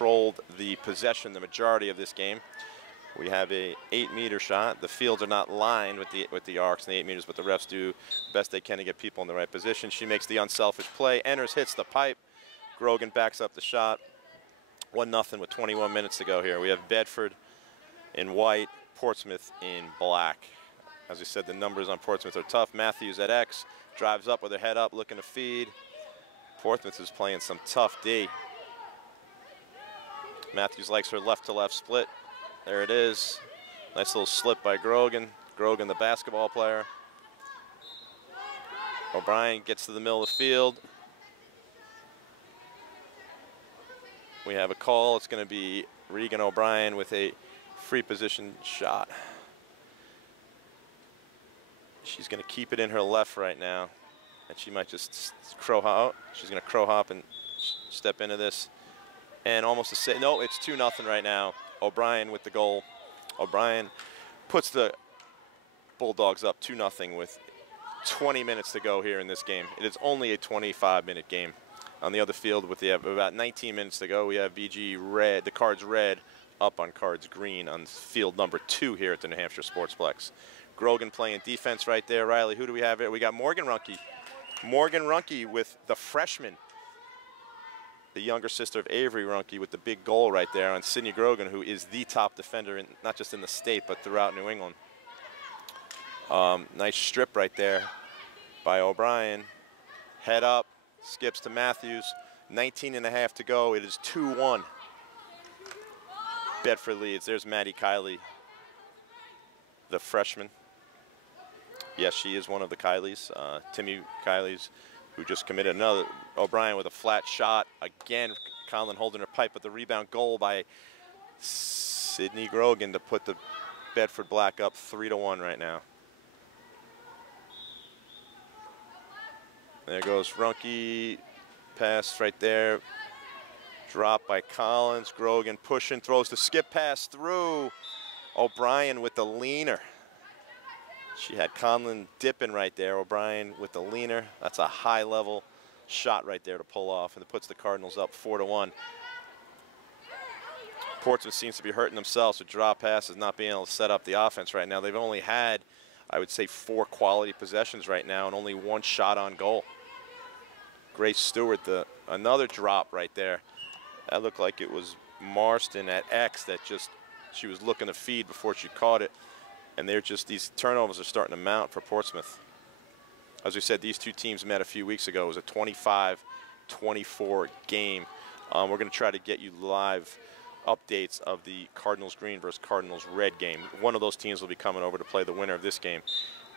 controlled the possession the majority of this game. We have a 8-meter shot. The fields are not lined with the arcs and the 8 meters, but the refs do the best they can to get people in the right position. She makes the unselfish play, enters, hits the pipe. Grogan backs up the shot. 1-0 with 21 minutes to go here. We have Bedford in white, Portsmouth in black. As we said, the numbers on Portsmouth are tough. Matthews at X, drives up with her head up, looking to feed. Portsmouth is playing some tough D. Matthews likes her left-to-left split. There it is. Nice little slip by Grogan. Grogan, the basketball player. O'Brien gets to the middle of the field. We have a call. It's going to be Regan O'Brien with a free position shot. She's going to keep it in her left right now. And she might just crow hop. She's going to crow hop and step into this. And almost a save. No, it's 2-0 right now. O'Brien with the goal. O'Brien puts the Bulldogs up 2-0 with 20 minutes to go here in this game. It is only a 25-minute game. On the other field, with about 19 minutes to go, we have BG red, the cards red, up on cards green on field number 2 here at the New Hampshire Sportsplex. Grogan playing defense right there. Riley, who do we have here? We got Morgan Runke. Morgan Runke with the freshman, the younger sister of Avery Runke, with the big goal right there on Sydney Grogan, who is the top defender, not just in the state, but throughout New England. Nice strip right there by O'Brien. Head up, skips to Matthews. 19.5 to go. It is 2-1. Bedford leads. There's Maddie Kiley, the freshman. Yes, she is one of the Kileys. Timmy Kiley's, who just committed another. O'Brien with a flat shot. Again, Conlon holding her pipe, but the rebound goal by Sydney Grogan to put the Bedford Black up 3-1 right now. There goes Runke. Pass right there. Drop by Collins. Grogan pushing, throws the skip pass through. O'Brien with the leaner. She had Conlon dipping right there. O'Brien with the leaner. That's a high-level shot right there to pull off, and it puts the Cardinals up 4-1. Portsmouth seems to be hurting themselves with drop passes, not being able to set up the offense right now. They've only had, I would say, 4 quality possessions right now and only 1 shot on goal. Grace Stewart, another drop right there. That looked like it was Marston at X that just, she was looking to feed before she caught it. And they're just, these turnovers are starting to mount for Portsmouth. As we said, these two teams met a few weeks ago. It was a 25-24 game. We're going to try to get you live updates of the Cardinals Green versus Cardinals Red game. One of those teams will be coming over to play the winner of this game.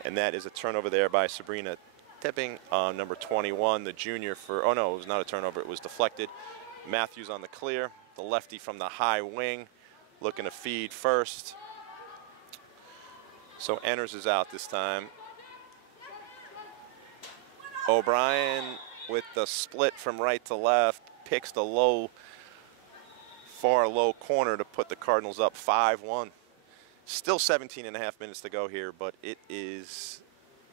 And that is a turnover there by Sabrina Tipping, number 21, the junior for, oh no, it was not a turnover, it was deflected. Matthews on the clear, the lefty from the high wing, looking to feed first. So Enners is out this time. O'Brien with the split from right to left, picks the low, far low corner to put the Cardinals up 5-1. Still 17.5 minutes to go here, but it is,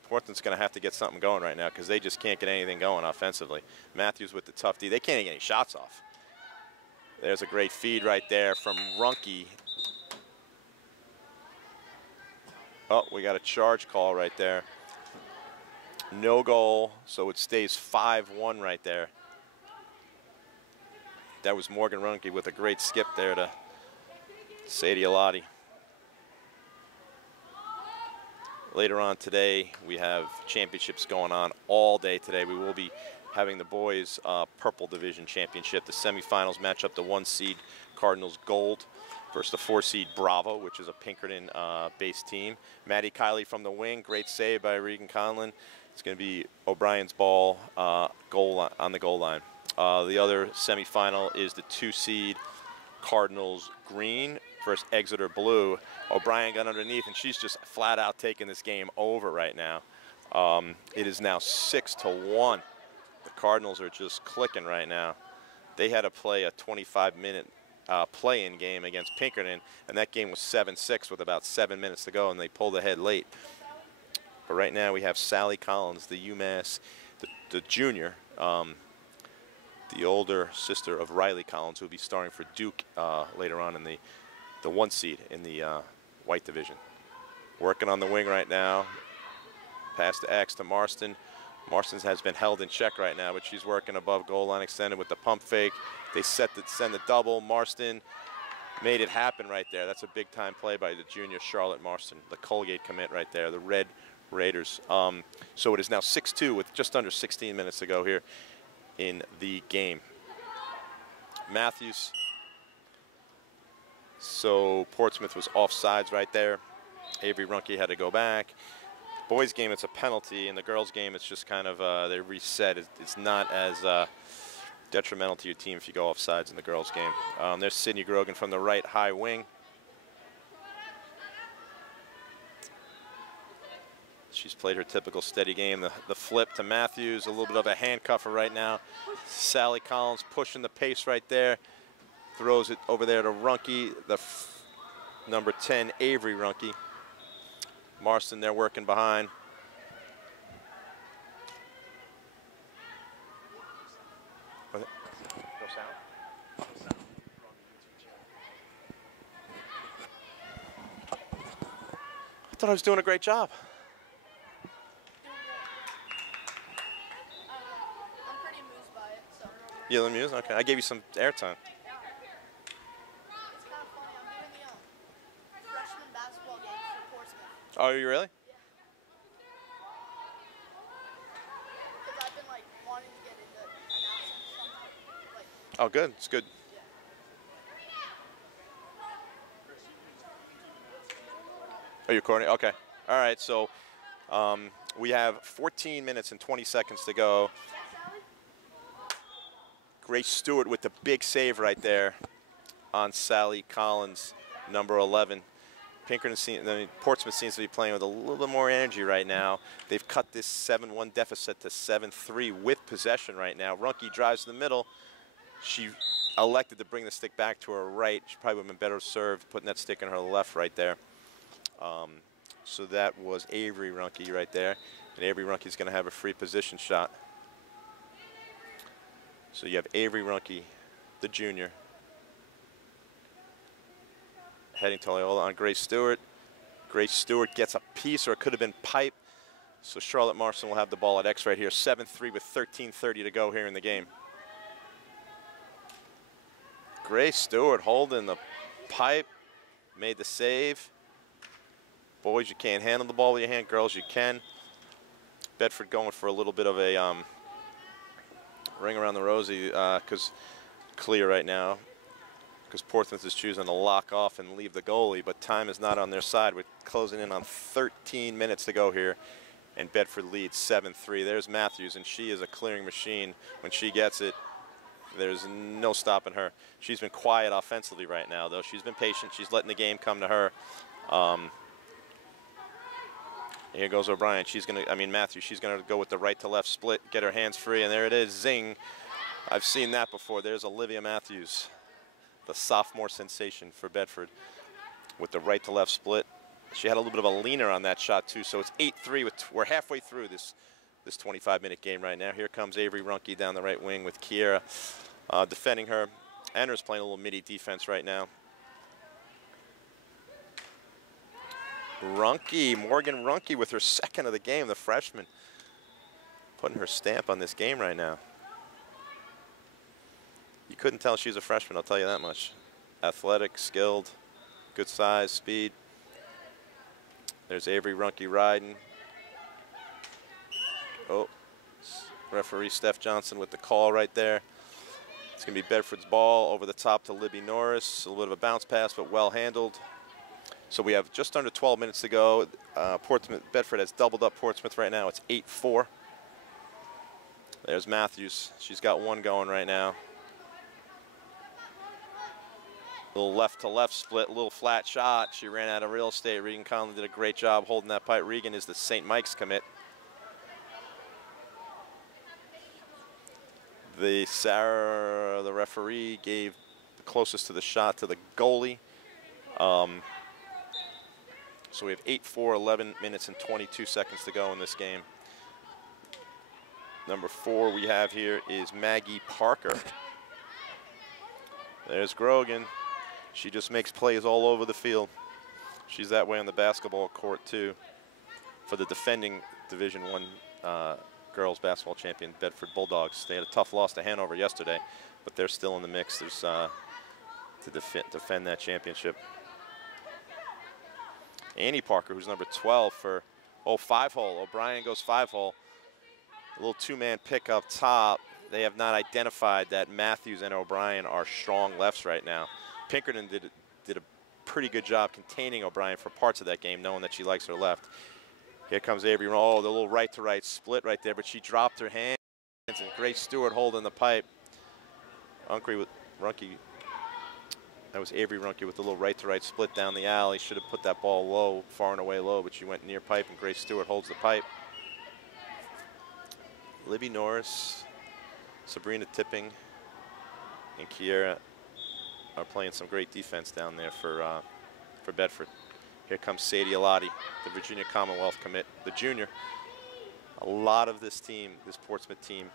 Portland's going to have to get something going right now because they just can't get anything going offensively. Matthews with the tough D. They can't get any shots off. There's a great feed right there from Runke. Oh, we got a charge call right there. No goal, so it stays 5-1 right there. That was Morgan Runke with a great skip there to Sadie Alati. Later on today, we have championships going on all day today. We will be having the boys' Purple Division Championship. The semifinals match up the 1-seed Cardinals Gold versus the 4-seed Bravo, which is a Pinkerton-based team. Maddie Kiley from the wing, great save by Regan Conlon. It's going to be O'Brien's ball on the goal line. The other semifinal is the 2-seed Cardinals Green versus Exeter Blue. O'Brien got underneath, and she's just flat out taking this game over right now. It is now 6-1. The Cardinals are just clicking right now. They had to play a 25-minute play-in game against Pinkerton, and that game was 7-6 with about 7 minutes to go, and they pulled ahead late. But right now we have Sally Collins, the UMass, the junior, the older sister of Riley Collins, who will be starring for Duke later on in the 1 seed in the white division. Working on the wing right now. Pass to X to Marston. Marston has been held in check right now, but she's working above goal line extended with the pump fake. They send the double. Marston made it happen right there. That's a big-time play by the junior Charlotte Marston, the Colgate commit right there, the Red Raiders. So it is now 6-2 with just under 16 minutes to go here in the game. Matthews. So Portsmouth was offsides right there. Avery Runke had to go back. Boys game, it's a penalty. In the girls game, it's just kind of, they reset. It's not as detrimental to your team if you go offsides in the girls game. There's Sydney Grogan from the right high wing. She's played her typical steady game. The flip to Matthews, a little bit of a handcuffer right now. Sally Collins pushing the pace right there. Throws it over there to Runke, the number 10, Avery Runke. Marston there working behind. I thought I was doing a great job. I'm pretty amused by it, so. You're amused? Okay, I gave you some airtime. It's kind of funny. I'm doing the freshman basketball game for Portsmouth. Oh, are you really? Yeah. Because I've been like wanting to get into announcing something. Like. Oh, good. It's good. Yeah. Are you recording? Okay. All right. So we have 14 minutes and 20 seconds to go. Grace Stewart with the big save right there on Sally Collins, number 11. Pinkerton, Portsmouth seems to be playing with a little bit more energy right now. They've cut this 7-1 deficit to 7-3 with possession right now. Runke drives to the middle. She elected to bring the stick back to her right. She probably would have been better served putting that stick in her left right there. So that was Avery Runke right there. And Avery Runke is going to have a free position shot. So you have Avery Runke, the junior, heading to Loyola on Grace Stewart. Grace Stewart gets a piece, or it could have been pipe. So Charlotte Marston will have the ball at X right here. 7-3 with 13:30 to go here in the game. Grace Stewart holding the pipe, made the save. Boys, you can't handle the ball with your hand. Girls, you can. Bedford going for a little bit of a ring around the rosy because clear right now, because Portsmouth is choosing to lock off and leave the goalie, but time is not on their side. We're closing in on 13 minutes to go here, and Bedford leads 7-3. There's Matthews, and she is a clearing machine. When she gets it, there's no stopping her. She's been quiet offensively right now, though. She's been patient. She's letting the game come to her. Here goes O'Brien. Matthews, she's going to go with the right to left split, get her hands free, and there it is, zing. I've seen that before. There's Olivia Matthews, the sophomore sensation for Bedford, with the right to left split. She had a little bit of a leaner on that shot, too, so it's 8-3. We're halfway through this 25-minute game right now. Here comes Avery Runke down the right wing with Kiera defending her. Enner's playing a little midi defense right now. Morgan Runke with her second of the game, the freshman, putting her stamp on this game right now. You couldn't tell she's a freshman, I'll tell you that much. Athletic, skilled, good size, speed. There's Avery Runke riding. Oh, referee Steph Johnson with the call right there. It's going to be Bedford's ball over the top to Libby Norris. A little bit of a bounce pass, but well handled. So we have just under 12 minutes to go. Bedford has doubled up Portsmouth right now. It's 8-4. There's Matthews. She's got one going right now. Little left-to-left split, little flat shot. She ran out of real estate. Regan Conlon did a great job holding that pipe. Regan is the St. Mike's commit. The referee gave the closest to the shot to the goalie. So we have 8-4, 11 minutes and 22 seconds to go in this game. Number 4 we have here is Maggie Parker. There's Grogan. She just makes plays all over the field. She's that way on the basketball court too. For the defending Division I girls basketball champion Bedford Bulldogs. They had a tough loss to Hanover yesterday, but they're still in the mix. There's to defend that championship. Annie Parker, who's number 12 for 5-hole. O'Brien goes 5-hole. A little two-man pick up top. They have not identified that Matthews and O'Brien are strong lefts right now. Pinkerton did a pretty good job containing O'Brien for parts of that game, knowing that she likes her left. Here comes Avery. Oh, the little right-to-right split right there, but she dropped her hands, and Grace Stewart holding the pipe. Runke, that was Avery Runke with the little right-to-right split down the alley. Should have put that ball low, far and away low, but she went near pipe, and Grace Stewart holds the pipe. Libby Norris, Sabrina Tipping, and Kiera are playing some great defense down there for Bedford. Here comes Sadie Alati, the Virginia Commonwealth commit, the junior. A lot of this team, this Portsmouth team,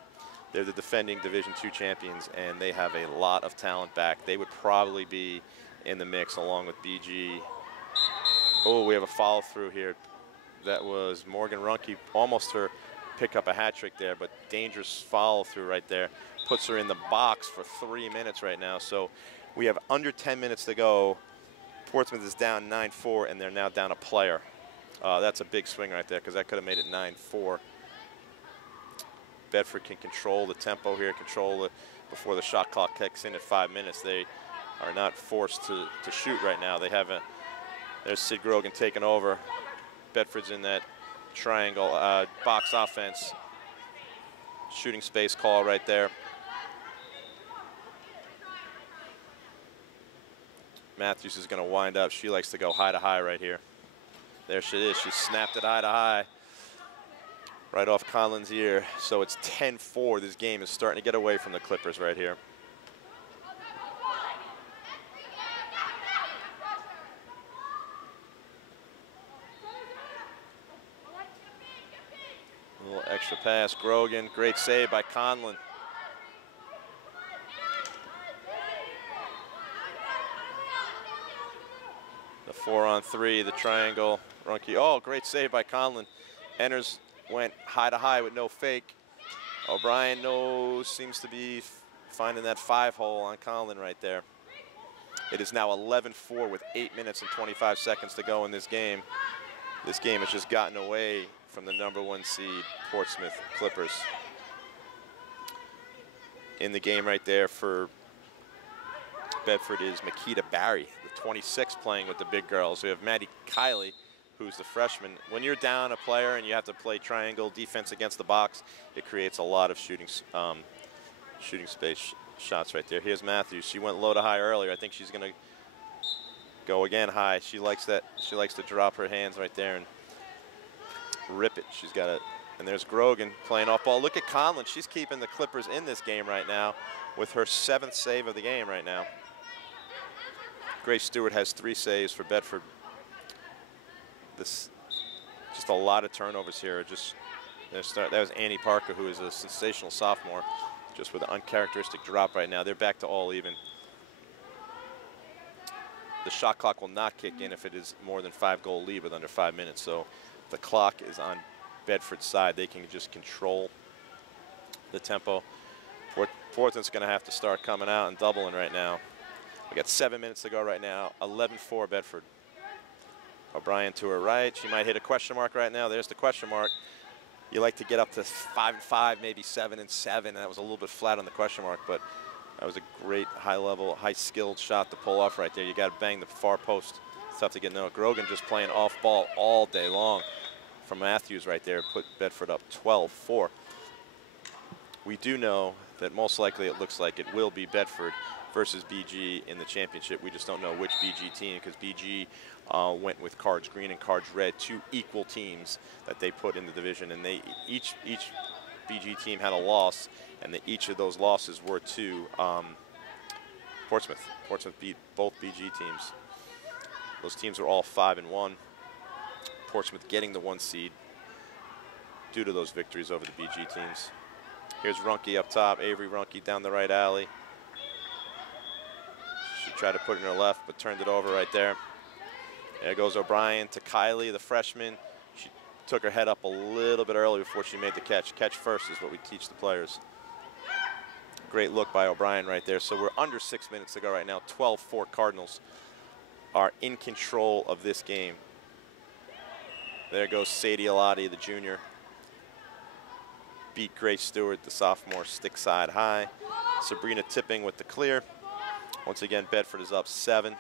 they're the defending Division II champions, and they have a lot of talent back. They would probably be in the mix along with BG. Oh, we have a follow through here. That was Morgan Runke, almost her pick up a hat trick there, but dangerous follow through right there. Puts her in the box for 3 minutes right now. So we have under 10 minutes to go. Portsmouth is down 9-4, and they're now down a player. That's a big swing right there, because that could have made it 9-4. Bedford can control the tempo here, control it before the shot clock kicks in at 5 minutes. They are not forced to shoot right now. They have there's Sid Grogan taking over. Bedford's in that triangle box offense. Shooting space call right there. Matthews is going to wind up. She likes to go high to high right here. There she is. She snapped it high to high. Right off Conlon's ear. So it's 10-4. This game is starting to get away from the Clippers right here. A little extra pass. Grogan. Great save by Conlon. The 4-on-3, the triangle. Runke. Oh, great save by Conlon. Enters. Went high to high with no fake. O'Brien seems to be finding that 5-hole on Conlon right there. It is now 11-4 with 8 minutes and 25 seconds to go in this game. This game has just gotten away from the #1 seed Portsmouth Clippers. In the game right there for Bedford is Makita Barry, the 26 playing with the big girls. We have Maddie Kiley, who's the freshman. When you're down a player and you have to play triangle defense against the box, it creates a lot of shooting space shots right there. Here's Matthews. She went low to high earlier. I think she's going to go again high. She likes that. She likes to drop her hands right there and rip it. She's got it. And there's Grogan playing off ball. Look at Conlon. She's keeping the Clippers in this game right now with her 7th save of the game right now. Grace Stewart has 3 saves for Bedford. Just a lot of turnovers here. That was Annie Parker, who is a sensational sophomore, just with an uncharacteristic drop right now. They're back to all even. The shot clock will not kick in if it is more than 5-goal lead with under 5 minutes. So the clock is on Bedford's side. They can just control the tempo. Portsmouth's going to have to start coming out and doubling right now. We got 7 minutes to go right now. 11-4 Bedford. O'Brien to her right. She might hit a question mark right now. There's the question mark. You like to get up to 5-5, maybe 7-7. That was a little bit flat on the question mark, but that was a great high-level, high-skilled shot to pull off right there. You got to bang the far post. It's tough to get no. Grogan just playing off ball all day long from Matthews right there. Put Bedford up 12-4. We do know that most likely it looks like it will be Bedford versus BG in the championship. We just don't know which BG team, because BG went with cards green and cards red, 2 equal teams that they put in the division, and they each BG team had a loss, and each of those losses were to Portsmouth. Portsmouth beat both BG teams. Those teams are all 5-1. Portsmouth getting the 1 seed due to those victories over the BG teams. Here's Runke up top. Avery Runke down the right alley. She tried to put it in her left, but turned it over right there. There goes O'Brien to Kylie, the freshman. She took her head up a little bit early before she made the catch. Catch first is what we teach the players. Great look by O'Brien right there. So we're under 6 minutes to go right now. 12-4 Cardinals are in control of this game. There goes Sadie Alati, the junior. Beat Grace Stewart, the sophomore, stick side high. Sabrina Tipping with the clear. Once again, Bedford is up 7.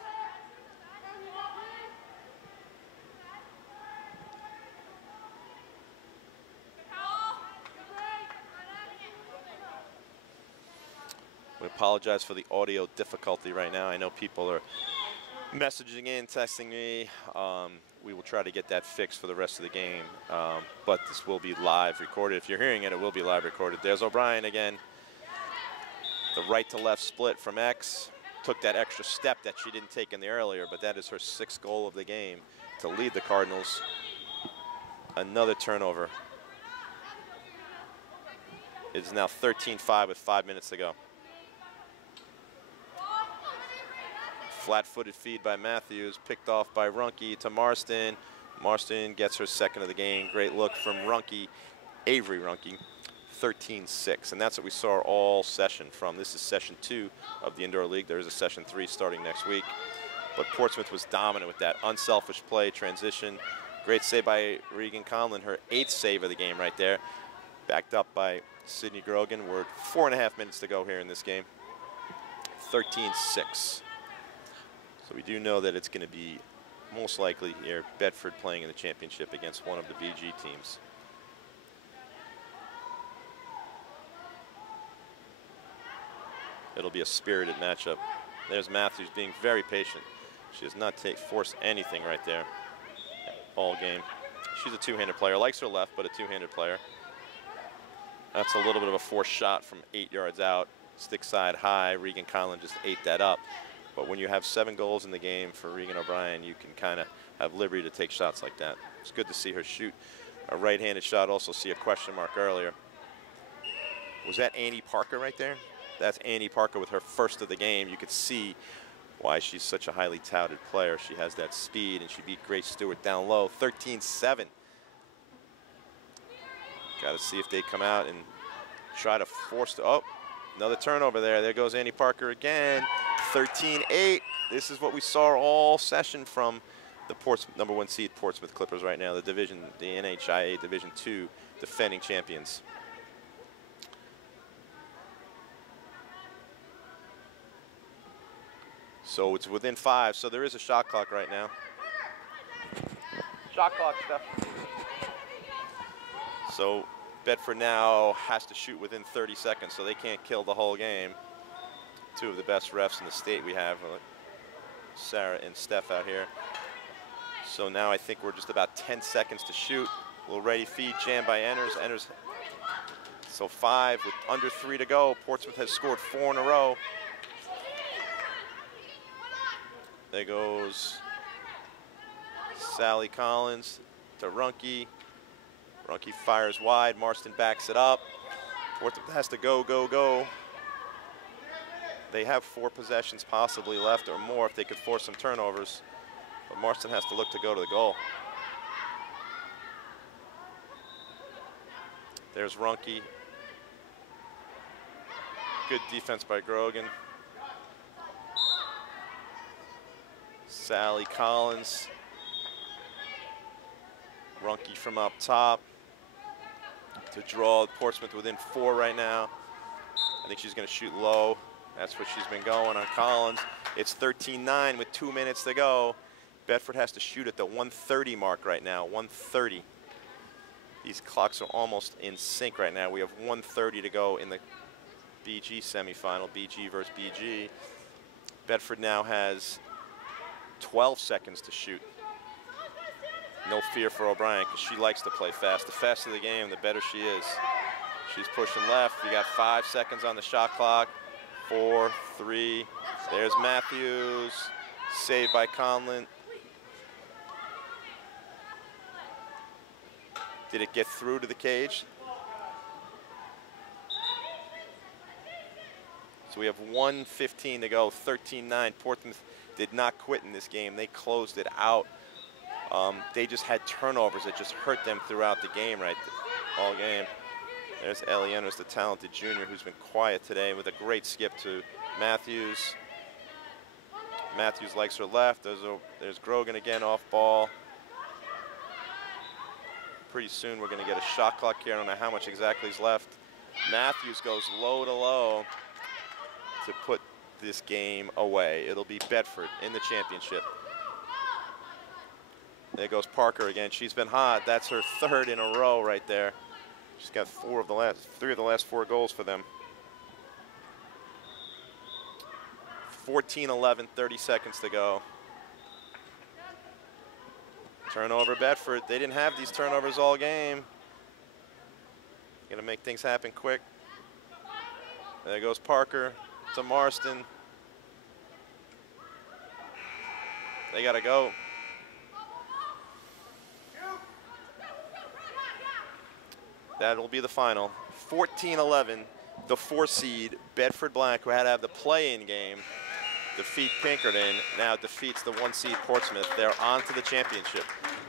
We apologize for the audio difficulty right now. I know people are messaging in, texting me. We will try to get that fixed for the rest of the game, but this will be live recorded. If you're hearing it, it will be live recorded. There's O'Brien again. The right to left split from X. Took that extra step that she didn't take in the earlier, but that is her 6th goal of the game to lead the Cardinals. Another turnover. It is now 13-5 with 5 minutes to go. Flat-footed feed by Matthews, picked off by Runke to Marston. Marston gets her 2nd of the game. Great look from Runke, Avery Runke, 13-6. And that's what we saw all session from. This is session 2 of the Indoor League. There is a session 3 starting next week. But Portsmouth was dominant with that unselfish play, transition. Great save by Regan Conlon, her 8th save of the game right there. Backed up by Sydney Grogan. We're 4.5 minutes to go here in this game. 13-6. So we do know that it's going to be most likely here Bedford playing in the championship against one of the BG teams. It'll be a spirited matchup. There's Matthews being very patient. She has not forced anything right there all game. She's a two-handed player. Likes her left, but a two-handed player. That's a little bit of a forced shot from 8 yards out. Stick side high. Regan Conlon just ate that up. But when you have 7 goals in the game for Regan O'Brien, you can kind of have liberty to take shots like that. It's good to see her shoot a right-handed shot. Also see a question mark earlier. Was that Annie Parker right there? That's Annie Parker with her 1st of the game. You could see why she's such a highly touted player. She has that speed, and she beat Grace Stewart down low, 13-7. Got to see if they come out and try to force oh, another turnover there. There goes Annie Parker again. 13-8. This is what we saw all session from the Portsmouth #1 seed Portsmouth Clippers right now, the NHIA Division II defending champions. So it's within 5. So there is a shot clock right now. Shot clock, Steph. So Bedford now has to shoot within 30 seconds, so they can't kill the whole game. 2 of the best refs in the state we have, Sarah and Steph out here. So now I think we're just about 10 seconds to shoot. A little ready feed, jam by Enders. Enders, so 5 with under 3 to go. Portsmouth has scored 4 in a row. There goes Sally Collins to Runke. Runke fires wide, Marston backs it up. Portsmouth has to go, go, go. They have 4 possessions possibly left or more if they could force some turnovers. But Marston has to look to go to the goal. There's Runke. Good defense by Grogan. Sally Collins. Runke from up top to draw Portsmouth within 4 right now. I think she's going to shoot low. That's what she's been going on Collins. It's 13-9 with 2 minutes to go. Bedford has to shoot at the 1:30 mark right now, 1:30. These clocks are almost in sync right now. We have 1:30 to go in the BG semifinal, BG versus BG. Bedford now has 12 seconds to shoot. No fear for O'Brien because she likes to play fast. The faster the game, the better she is. She's pushing left. You got 5 seconds on the shot clock. 4, 3. There's Matthews. Saved by Conlon. Did it get through to the cage? So we have 1:15 to go, 13-9. Portsmouth did not quit in this game. They closed it out. They just had turnovers that just hurt them throughout the game, right, all game. There's Ellie Enders, the talented junior, who's been quiet today with a great skip to Matthews. Matthews likes her left. There's Grogan again off ball. Pretty soon we're going to get a shot clock here. I don't know how much exactly is left. Matthews goes low to low to put this game away. It'll be Bedford in the championship. There goes Parker again. She's been hot. That's her third in a row right there. She's got three of the last four goals for them. 14-11, 30 seconds to go. Turnover Bedford. They didn't have these turnovers all game. Gonna make things happen quick. There goes Parker to Marston. They gotta go. That'll be the final. 14-11, the 4 seed Bedford Black, who had to have the play-in game, defeat Pinkerton, now defeats the 1 seed Portsmouth. They're on to the championship,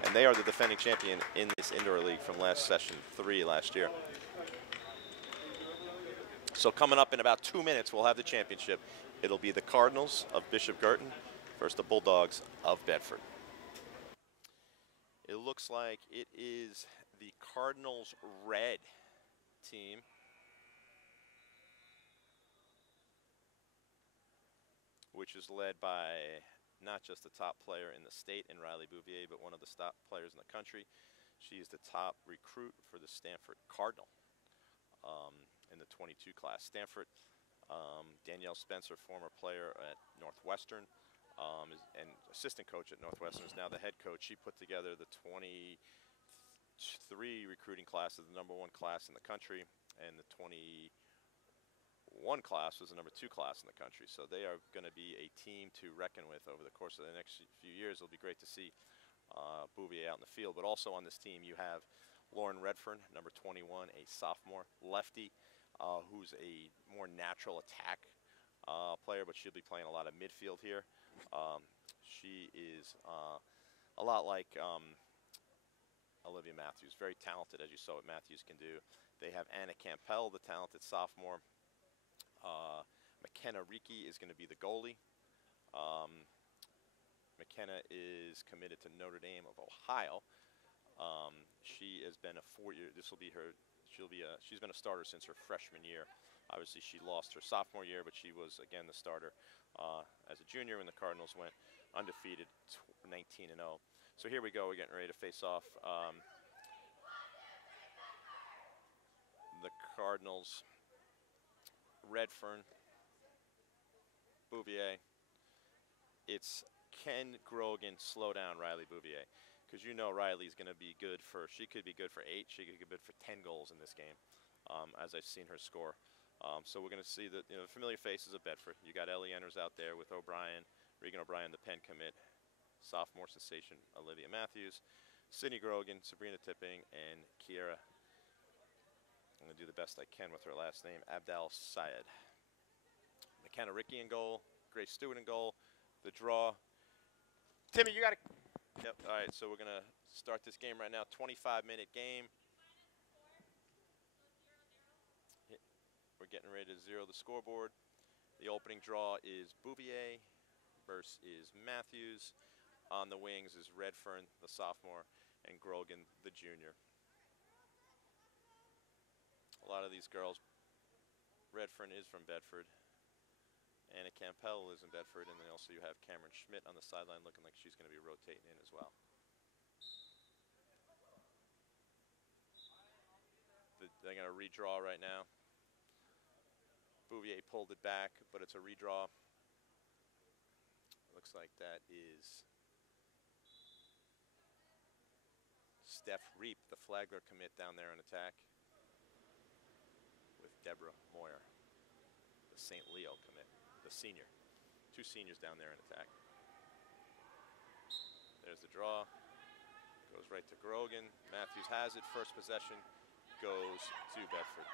and they are the defending champion in this indoor league from last session 3 last year. So coming up in about 2 minutes, we'll have the championship. It'll be the Cardinals of Bishop Guertin versus the Bulldogs of Bedford. It looks like it is the Cardinals red team. Which is led by not just the top player in the state in Riley Bouvier, but one of the top players in the country. She is the top recruit for the Stanford Cardinal in the 22 class. Stanford, Danielle Spencer, former player at Northwestern, and assistant coach at Northwestern, is now the head coach. She put together the 23 recruiting class, the #1 class in the country, and the 21 class was the #2 class in the country. So they are going to be a team to reckon with over the course of the next few years. It'll be great to see Bouvier out in the field. But also on this team, you have Lauren Redfern, #21, a sophomore lefty, who's a more natural attack player, but she'll be playing a lot of midfield here. She is a lot like Olivia Matthews, very talented, as you saw what Matthews can do. They have Anna Campbell, the talented sophomore. McKenna Riki is going to be the goalie. McKenna is committed to Notre Dame of Ohio. She has been a 4-year. This will be her. She's been a starter since her freshman year. Obviously, she lost her sophomore year, but she was again the starter as a junior when the Cardinals went undefeated, 19-0. So here we go. We're getting ready to face off. The Cardinals. Redfern, Bouvier. It's can Grogan slow down Riley Bouvier? Because you know Riley's going to be good for, she could be good for 8, she could be good for 10 goals in this game, as I've seen her score. So we're going to see the familiar faces of Bedford. You got Ellie Enders out there with O'Brien, Regan O'Brien, the Penn commit, sophomore sensation Olivia Matthews, Sydney Grogan, Sabrina Tipping, and Kiera. I'm going to do the best I can with her last name, Abdal Syed. McKenna Riki in goal, Grace Stewart in goal. The draw. Timmy, you got to. Yep. All right, so we're going to start this game right now. 25-minute game. We're getting ready to zero the scoreboard. The opening draw is Bouvier versus Matthews. On the wings is Redfern, the sophomore, and Grogan, the junior. A lot of these girls, Redfern is from Bedford. Anna Campbell is in Bedford, and then also you have Cameron Schmidt on the sideline looking like she's going to be rotating in as well. They're going to redraw right now. Bouvier pulled it back, but it's a redraw. Looks like that is Steph Reap, the Flagler commit down there in attack, with Deborah Moyer, the St. Leo commit, the senior. 2 seniors down there in attack. There's the draw. Goes right to Grogan. Matthews has it. First possession goes to Bedford.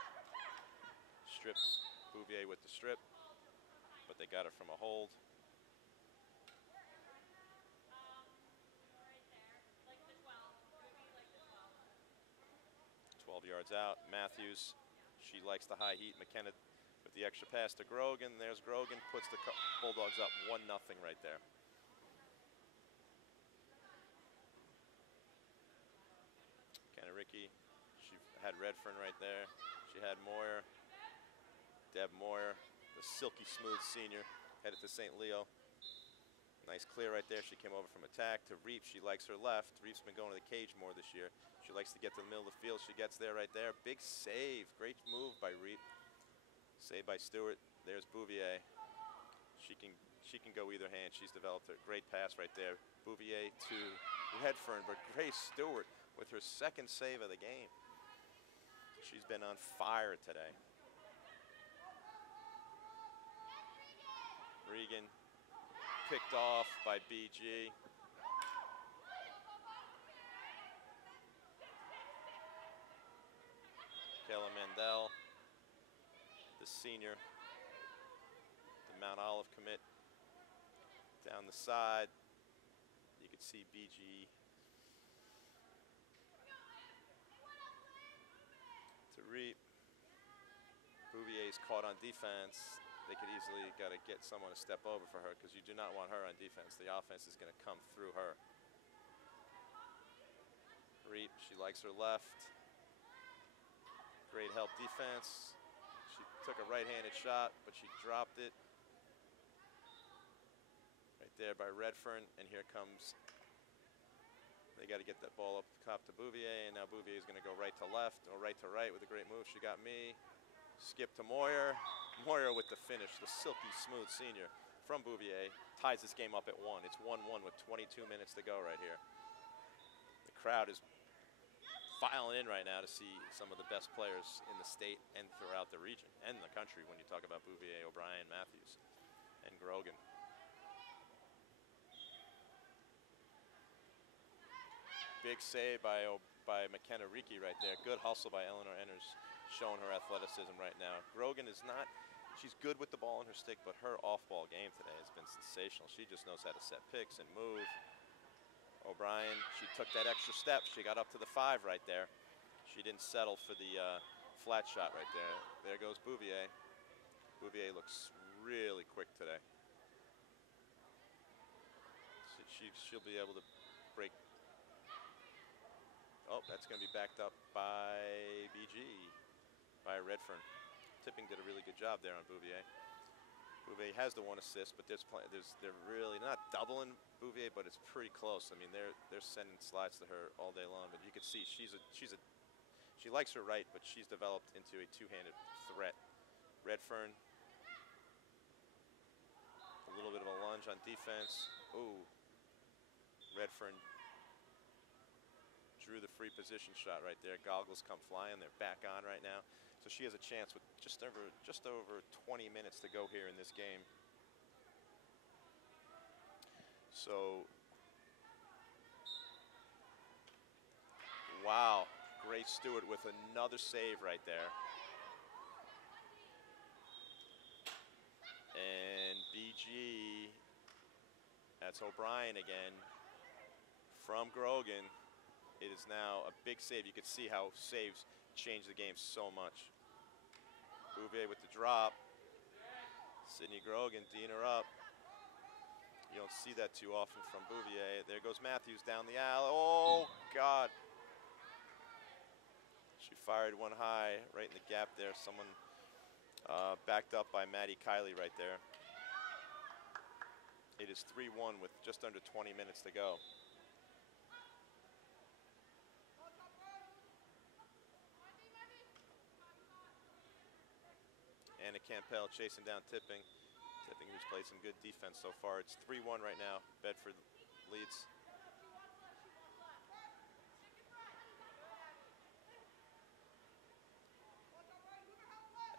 Strip. Bouvier with the strip. They got it from a hold. 12 yards out. Matthews, she likes the high heat. McKenna with the extra pass to Grogan. There's Grogan, puts the Bulldogs up 1-0 right there. McKenna Ricky, she had Redfern right there. She had Moyer, Deb Moyer, the silky smooth senior, headed to St. Leo. Nice clear right there. She came over from attack to Reap. She likes her left. Reap's been going to the cage more this year. She likes to get to the middle of the field. She gets there right there. Big save. Great move by Reap. Save by Stewart. There's Bouvier. She can go either hand. She's developed a great pass right there. Bouvier to Redfern, but Grace Stewart with her second save of the game. She's been on fire today. Regan picked off by BG. Kayla Mandel, the senior, the Mount Olive commit, down the side. You can see BG to Reap. Bouvier's caught on defense. They could easily got to get someone to step over for her because you do not want her on defense. The offense is going to come through her. Reap, she likes her left. Great help defense. She took a right-handed shot, but she dropped it. Right there by Redfern, and here comes, they got to get that ball up the top to Bouvier, and now Bouvier is going to go right to left, or right to right with a great move. She got me. Skip to Moyer. Moyer with the finish, the silky smooth senior from Bouvier, ties this game up at 1. It's 1-1 with 22 minutes to go right here. The crowd is filing in right now to see some of the best players in the state and throughout the region and the country when you talk about Bouvier, O'Brien, Matthews, and Grogan. Big save by McKenna Riki right there. Good hustle by Eleanor Enners, showing her athleticism right now. Grogan is not, she's good with the ball in her stick, but her off-ball game today has been sensational. She just knows how to set picks and move. O'Brien, she took that extra step. She got up to the 5 right there. She didn't settle for the flat shot right there. There goes Bouvier. Bouvier looks really quick today. She'll be able to break. Oh, that's going to be backed up by BG, by Redfern. Tipping did a really good job there on Bouvier. Bouvier has the 1 assist, but they're really not doubling Bouvier, but it's pretty close. I mean, they're sending slides to her all day long, but you can see she likes her right, but she's developed into a two-handed threat. Redfern, a little bit of a lunge on defense. Ooh, Redfern drew the free position shot right there. Goggles come flying. They're back on right now. So she has a chance with just over 20 minutes to go here in this game. So, wow, Grace Stewart with another save right there. And BG, that's O'Brien again from Grogan. It is now a big save. You can see how saves change the game so much. Bouvier with the drop. Sydney Grogan D'ing her up. You don't see that too often from Bouvier. There goes Matthews down the alley. Oh, God. She fired one high right in the gap there. Someone backed up by Maddie Kiley right there. It is 3-1 with just under 20 minutes to go. Anna Campbell chasing down Tipping. Tipping, who's played some good defense so far. It's 3-1 right now. Bedford leads.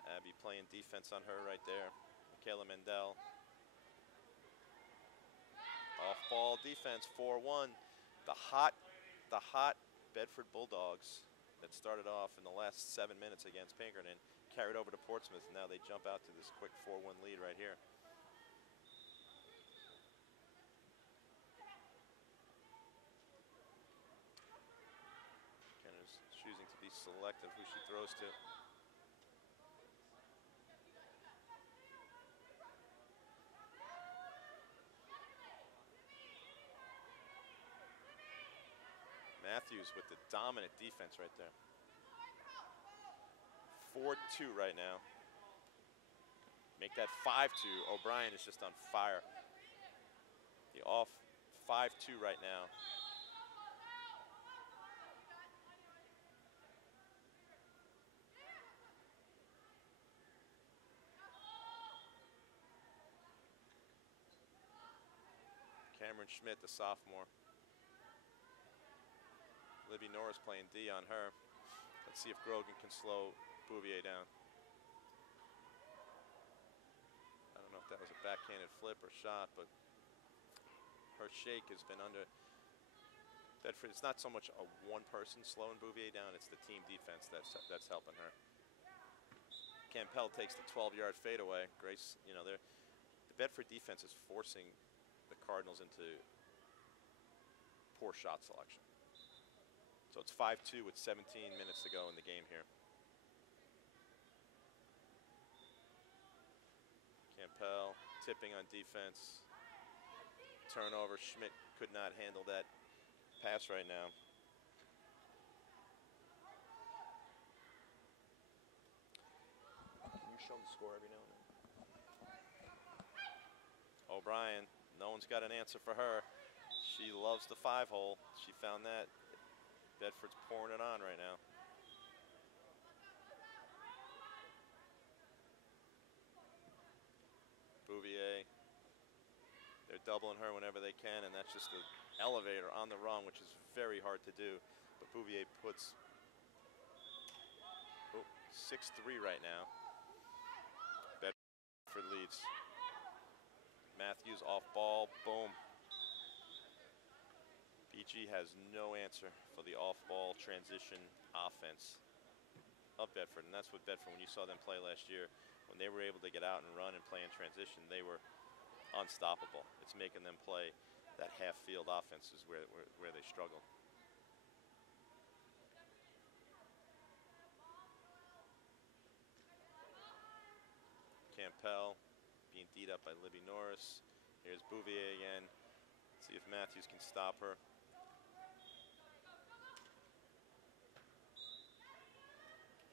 Abby playing defense on her right there. Michaela Mendel. Off-ball defense, 4-1. The hot Bedford Bulldogs that started off in the last 7 minutes against Pinkerton carried over to Portsmouth, and now they jump out to this quick 4-1 lead right here. selective who she throws to. Matthews with the dominant defense right there. 4-2 right now. Make that 5-2. O'Brien is just on fire. The off 5-2 right now. Cameron Schmidt, the sophomore. Libby Norris playing D on her. Let's see if Grogan can slow Bouvier down. I don't know if that was a backhanded flip or shot, but her shake has been under Bedford. It's not so much a one-person slowing Bouvier down, it's the team defense that's helping her. Campbell takes the 12-yard fadeaway. Grace, you know, the Bedford defense is forcing the Cardinals into poor shot selection. So it's 5-2 with 17 minutes to go in the game here. Campbell tipping on defense. Turnover. Schmidt could not handle that pass right now. Can you show the score every now and then? O'Brien, no one's got an answer for her. She loves the 5-hole. She found that. Bedford's pouring it on right now. Bouvier. They're doubling her whenever they can, and that's just an elevator on the run, which is very hard to do. But Bouvier puts 6-3 right now. Bedford leads. Matthews off ball, boom. BG has no answer for the off-ball transition offense of Bedford, and that's what Bedford, when you saw them play last year, when they were able to get out and run and play in transition, they were unstoppable. It's making them play that half-field offense is where they struggle. Campbell being beat up by Libby Norris. Here's Bouvier again. See if Matthews can stop her.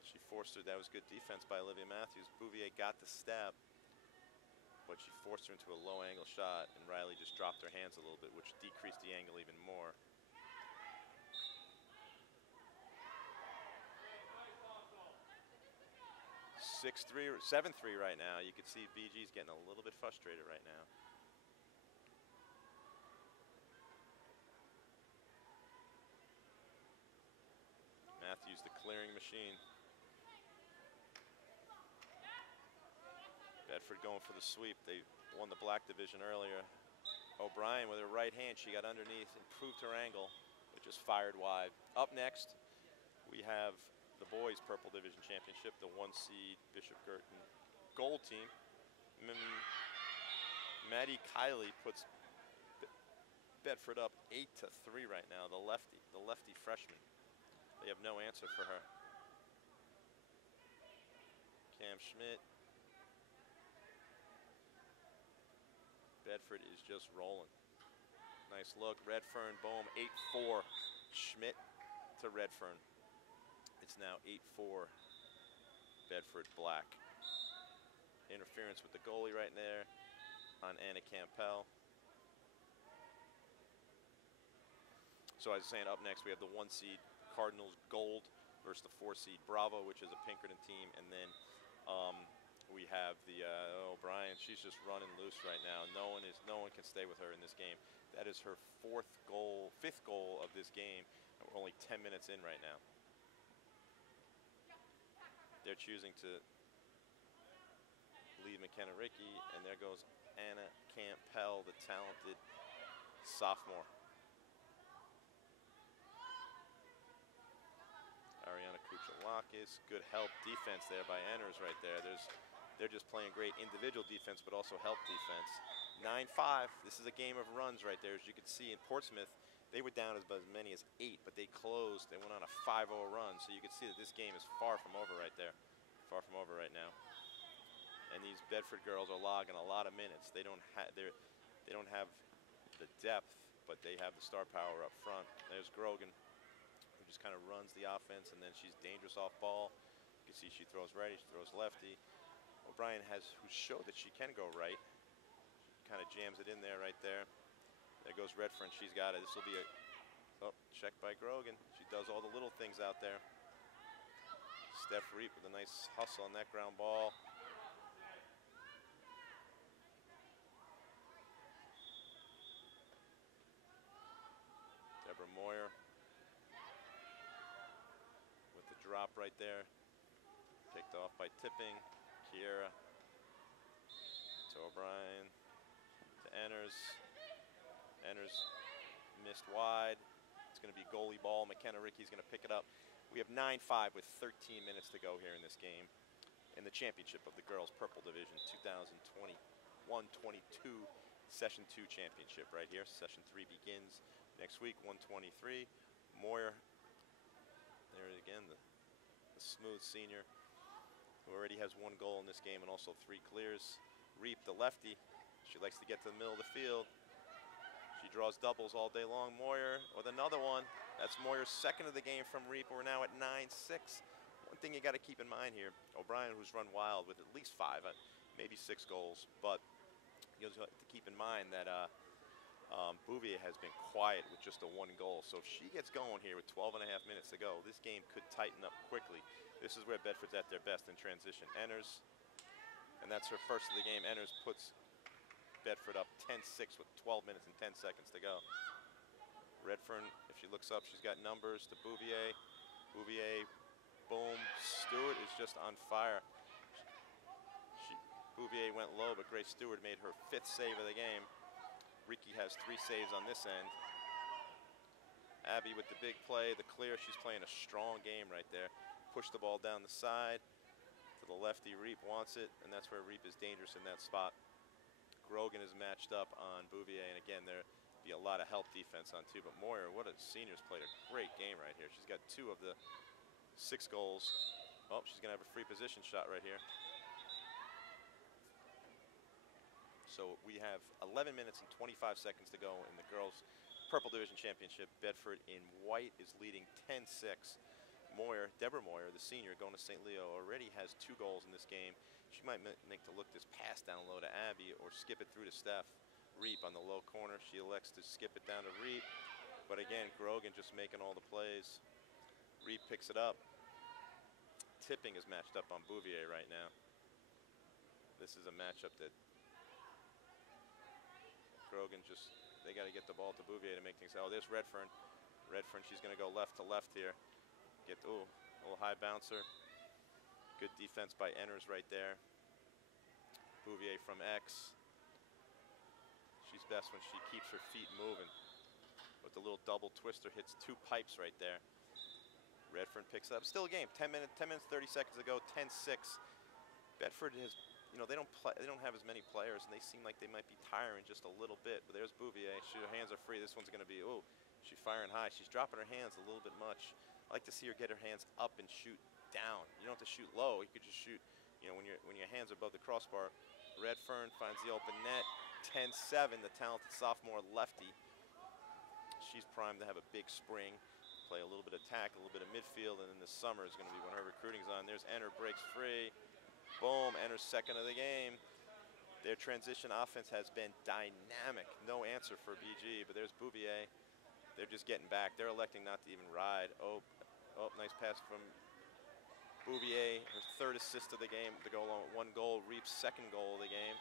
She forced her. That was good defense by Olivia Matthews. Bouvier got the stab, but she forced her into a low angle shot, and Riley just dropped her hands a little bit, which decreased the angle even more. (6-3) 7-3 right now. You can see BG's getting a little bit frustrated right now. Matthews, the clearing machine. Bedford going for the sweep. They won the black division earlier. O'Brien with her right hand, she got underneath, improved her angle, but just fired wide. Up next, we have the boys purple division championship, the 1-seed Bishop Guertin gold team. Maddie Kiley puts Bedford up 8-3 right now, the lefty freshman. They have no answer for her. Cam Schmidt. Bedford is just rolling. Nice look. Redfern, boom, 8-4. Schmidt to Redfern. It's now 8-4. Bedford black. Interference with the goalie right there on Anna Campbell. So as I was saying, up next we have the 1-seed Cardinals gold versus the 4-seed Bravo, which is a Pinkerton team, and then we have the O'Brien. She's just running loose right now. No one can stay with her in this game. That is her fifth goal of this game, and we're only 10 minutes in right now. They're choosing to leave McKenna Rickey, and there goes Anna Campbell, the talented sophomore. Ariana Kuchalakis, good help defense there by Enners right there. They're just playing great individual defense, but also help defense. 9-5, this is a game of runs right there. As you can see in Portsmouth, They were down as many as 8, but they closed. They went on a 5-0 run, so you can see that this game is far from over right there. Far from over right now. And these Bedford girls are logging a lot of minutes. They don't have the depth, but they have the star power up front. There's Grogan, who just kind of runs the offense, and then she's dangerous off ball. You can see she throws righty, she throws lefty. O'Brien who showed that she can go right. She kind of jams it in there right there. There goes Redfern, she's got it. This will be a check by Grogan. She does all the little things out there. Steph Reap with a nice hustle on that ground ball. Deborah Moyer with the drop right there. Picked off by Tipping. Kiera to O'Brien to Enners. Enners missed wide. It's going to be goalie ball. McKenna Ricky's going to pick it up. We have 9-5 with 13 minutes to go here in this game in the championship of the girls purple division 2021-22 session 2 championship right here. Session 3 begins next week, 123. Moyer, there again, the smooth senior who already has 1 goal in this game and also 3 clears. Reap, the lefty, she likes to get to the middle of the field. She draws doubles all day long. Moyer with another one. That's Moyer's second of the game from Reap. We're now at 9-6. One thing you got to keep in mind here, O'Brien, who's run wild with at least 5, maybe 6 goals, but you have to keep in mind that Bouvier has been quiet with just a 1 goal. So if she gets going here with 12.5 minutes to go, this game could tighten up quickly. This is where Bedford's at their best in transition. Enners, and that's her first of the game. Enners puts Bedford up 10-6 with 12 minutes and 10 seconds to go. Redfern, if she looks up, she's got numbers to Bouvier. Bouvier, boom. Stewart is just on fire. Bouvier went low, but Grace Stewart made her 5th save of the game. Ricky has 3 saves on this end. Abby with the big play, the clear. She's playing a strong game right there. Push the ball down the side to the lefty. Reap wants it, and that's where Reap is dangerous in that spot. Grogan is matched up on Bouvier, and again, there'll be a lot of help defense on too. But Moyer, what a senior's played a great game right here. She's got 2 of the 6 goals. Oh, she's gonna have a free position shot right here. So we have 11 minutes and 25 seconds to go in the girls' Purple Division Championship. Bedford in white is leading 10-6. Moyer, Deborah Moyer, the senior, going to St. Leo, already has 2 goals in this game. She might make to look this pass down low to Abby or skip it through to Steph. Reap on the low corner. She elects to skip it down to Reap. But again, Grogan just making all the plays. Reap picks it up. Tipping is matched up on Bouvier right now. This is a matchup that Grogan just, they got to get the ball to Bouvier to make things. Oh, there's Redfern. Redfern, she's going to go left to left here. Get, ooh, a little high bouncer. Good defense by Enners right there. Bouvier from X. She's best when she keeps her feet moving. With the little double twister, hits 2 pipes right there. Redfern picks up. Still a game. 10 minutes, 30 seconds to go. 10-6. Bedford has, you know, they don't have as many players, and they seem like they might be tiring just a little bit. But there's Bouvier. Her hands are free. This one's going to be, ooh, she's firing high. She's dropping her hands a little bit much. I like to see her get her hands up and shoot down. You don't have to shoot low. You could just shoot, you know, when your hands are above the crossbar. Redfern finds the open net. 10-7, the talented sophomore lefty. She's primed to have a big spring. Play a little bit of attack, a little bit of midfield, and then this summer is going to be when her recruiting's on. There's Enter, breaks free. Boom, Enter's second of the game. Their transition offense has been dynamic. No answer for BG, but there's Bouvier. They're just getting back. They're electing not to even ride. Oh, nice pass from Bouvier. Her 3rd assist of the game to go along with 1 goal. Reap's 2nd goal of the game.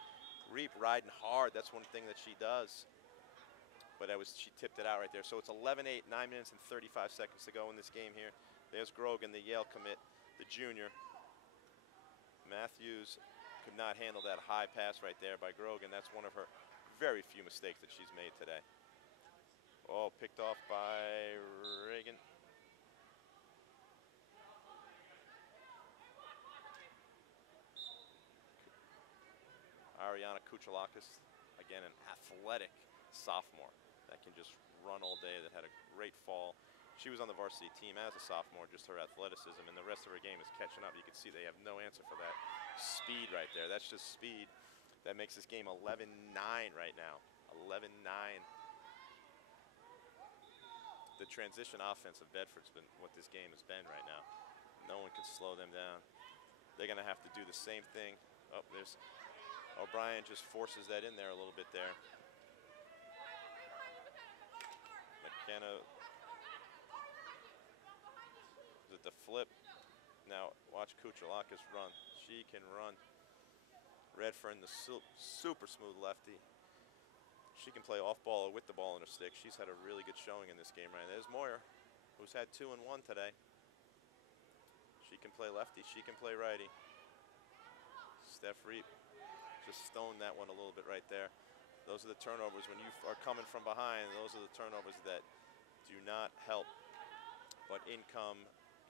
Reap riding hard. That's one thing that she does. But she tipped it out right there. So it's 11-8, 9 minutes and 35 seconds to go in this game here. There's Grogan, the Yale commit, the junior. Matthews could not handle that high pass right there by Grogan. That's one of her very few mistakes that she's made today. Oh, picked off by Reagan. Ariana Kuchalakis, again, an athletic sophomore. that can just run all day, that had a great fall. She was on the varsity team as a sophomore, just her athleticism, and the rest of her game is catching up. You can see they have no answer for that speed right there. That's just speed. That makes this game 11-9 right now. 11-9. The transition offense of Bedford's been what this game has been right now. No one can slow them down. They're going to have to do the same thing. Oh, there's O'Brien just forces that in there a little bit there. McKenna with the flip. Now watch Kuchalakis run. She can run. Redfern, the super smooth lefty. She can play off ball or with the ball in her stick. She's had a really good showing in this game right now. There's Moyer, who's had 2 and 1 today. She can play lefty. She can play righty. Steph Reap just stoned that one a little bit right there. Those are the turnovers when you are coming from behind. Those are the turnovers that do not help. But in come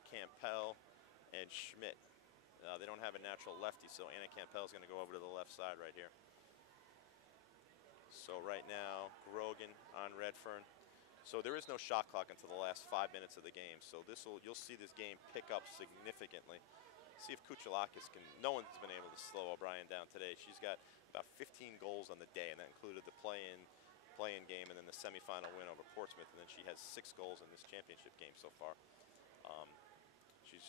Campbell and Schmidt. They don't have a natural lefty, so Anna Campbell is going to go over to the left side right here. So right now, Grogan on Redfern. So there is no shot clock until the last 5 minutes of the game. So you'll see this game pick up significantly. See if Kuchalakis can. No one's been able to slow O'Brien down today. She's got about 15 goals on the day, and that included the play-in game and then the semifinal win over Portsmouth. And then she has 6 goals in this championship game so far.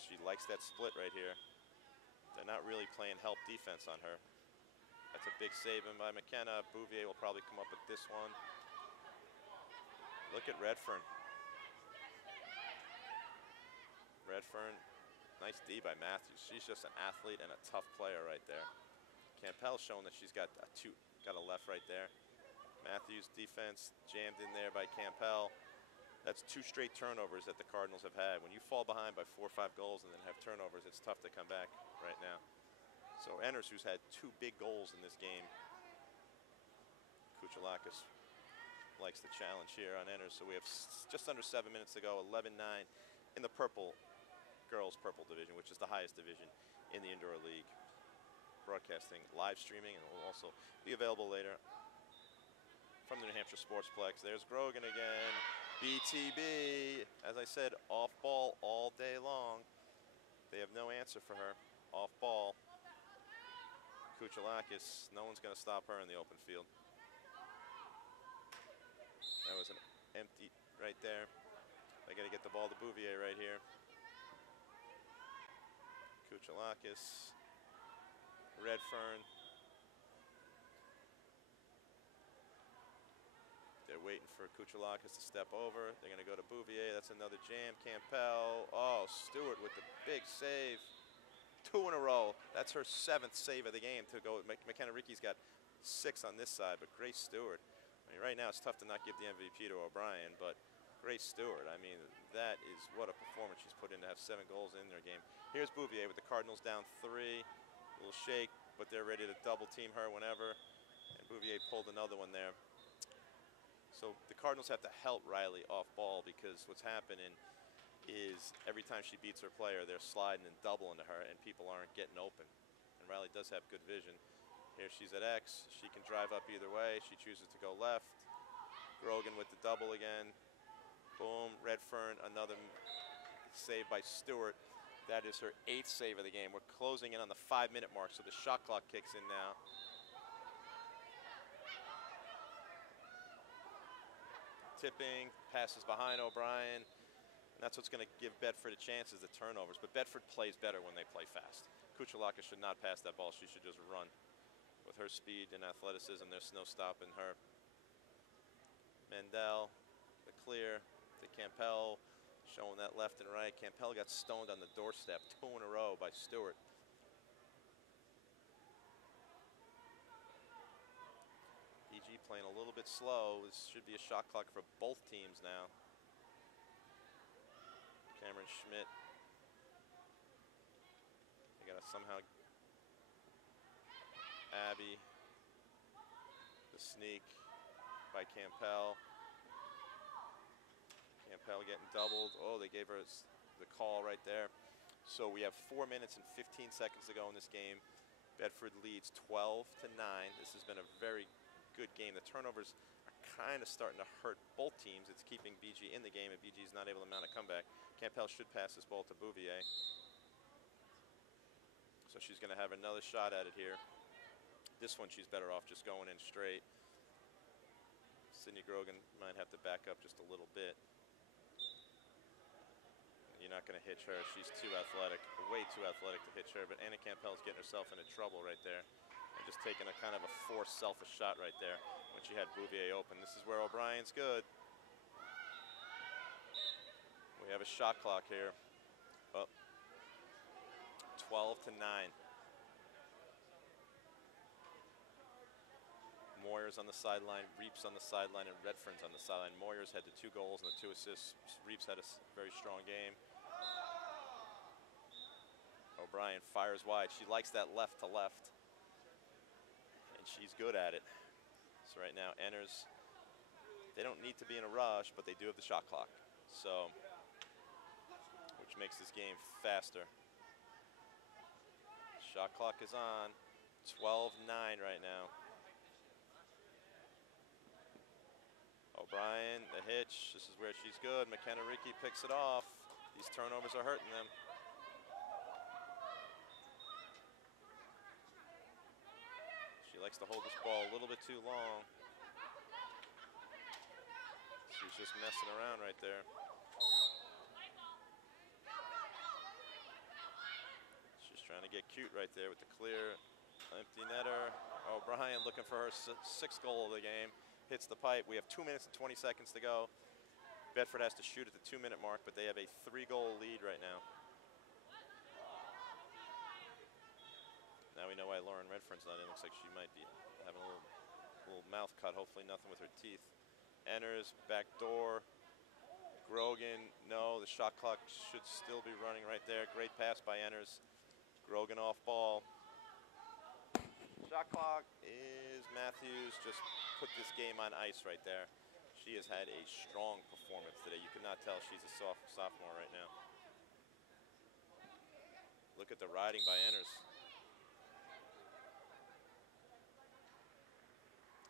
She likes that split right here. They're not really playing help defense on her. That's a big save in by McKenna. Bouvier will probably come up with this one. Look at Redfern. Redfern, nice D by Matthews. She's just an athlete and a tough player right there. Campbell's showing that she's got a left right there. Matthews defense jammed in there by Campbell. That's 2 straight turnovers that the Cardinals have had. When you fall behind by 4 or 5 goals and then have turnovers, it's tough to come back right now. So Enners, who's had 2 big goals in this game. Kuchalakis likes the challenge here on Enners. So we have just under 7 minutes to go, 11-9 in the girls purple division, which is the highest division in the indoor league. Broadcasting, live streaming, and will also be available later from the New Hampshire Sportsplex. There's Grogan again. BTB, as I said, off ball all day long. They have no answer for her. Off ball. Kuchalakis, no one's going to stop her in the open field. That was an empty right there. They got to get the ball to Bouvier right here. Kuchalakis, Redfern. They're waiting for Kuchalakis to step over. They're going to go to Bouvier. That's another jam. Campbell. Oh, Stewart with the big save. 2 in a row. That's her 7th save of the game to go. McKenna Ricky's got 6 on this side, but Grace Stewart. I mean, right now it's tough to not give the MVP to O'Brien, but Grace Stewart, I mean, that is what a performance she's put in to have 7 goals in their game. Here's Bouvier with the Cardinals down 3. A little shake, but they're ready to double team her whenever. And Bouvier pulled another one there. So the Cardinals have to help Riley off ball because what's happening is every time she beats her player, they're sliding and doubling to her, and people aren't getting open. And Riley does have good vision. Here she's at X. She can drive up either way. She chooses to go left. Grogan with the double again. Boom. Redfern, another save by Stewart. That is her 8th save of the game. We're closing in on the 5-minute mark, so the shot clock kicks in now. Tipping, passes behind O'Brien. And that's what's going to give Bedford a chance is the turnovers. But Bedford plays better when they play fast. Kuchalakis should not pass that ball. She should just run. With her speed and athleticism, there's no stopping her. Mendel, the clear to Campbell, showing that left and right. Campbell got stoned on the doorstep 2 in a row by Stewart. EG playing a little bit slow. This should be a shot clock for both teams now. Cameron Schmidt. They got to somehow. Abby. The sneak by Campbell. Campbell getting doubled. Oh, they gave her the call right there. So we have 4 minutes and 15 seconds to go in this game. Bedford leads 12-9. This has been a very good game. The turnovers are kind of starting to hurt both teams. It's keeping BG in the game, and BG is not able to mount a comeback. Campbell should pass this ball to Bouvier. So she's going to have another shot at it here. This one she's better off just going in straight. Sydney Grogan might have to back up just a little bit. You're not going to hitch her. She's too athletic, way too athletic to hitch her. But Anna Campbell's getting herself into trouble right there. And just taking a kind of a forced, selfish shot right there when she had Bouvier open. This is where O'Brien's good. We have a shot clock here. Oh, 12-9. Moyers on the sideline, Reeps on the sideline, and Redfern's on the sideline. Moyers had the 2 goals and the 2 assists. Reeps had a very strong game. O'Brien fires wide. She likes that left to left, and she's good at it. So right now, Enners, they don't need to be in a rush, but they do have the shot clock, so which makes this game faster. Shot clock is on. 12-9 right now. O'Brien, the hitch. This is where she's good. McKenna Ricky picks it off. These turnovers are hurting them. She likes to hold this ball a little bit too long. She's just messing around right there. She's trying to get cute right there with the clear empty netter. O'Brien looking for her 6th goal of the game. Hits the pipe. We have 2 minutes and 20 seconds to go. Bedford has to shoot at the 2-minute mark, but they have a 3-goal lead right now. Now we know why Lauren Redfern's not in. Looks like she might be having a little mouth cut. Hopefully nothing with her teeth. Enters, back door. Grogan, no, the shot clock should still be running right there. Great pass by Enters. Grogan off ball. Shot clock is Matthews. Just put this game on ice right there. She has had a strong performance today. You cannot tell she's a sophomore right now. Look at the riding by Enners.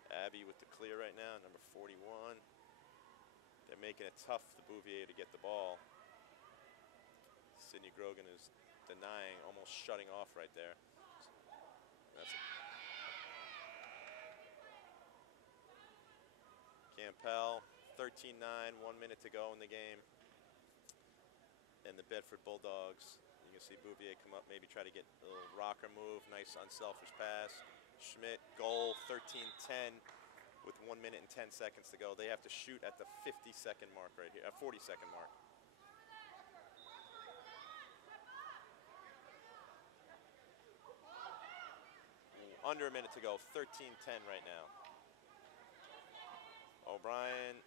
Abby with the clear right now, number 41. They're making it tough for Bouvier to get the ball. Sydney Grogan is denying, almost shutting off right there. That's it. Campbell, 13-9, 1 minute to go in the game. And the Bedford Bulldogs, you can see Bouvier come up, maybe try to get a little rocker move. Nice unselfish pass. Schmidt, goal, 13-10 with 1 minute and 10 seconds to go. They have to shoot at the 50-second mark right here, 40-second mark. Under a minute to go, 13-10 right now. O'Brien,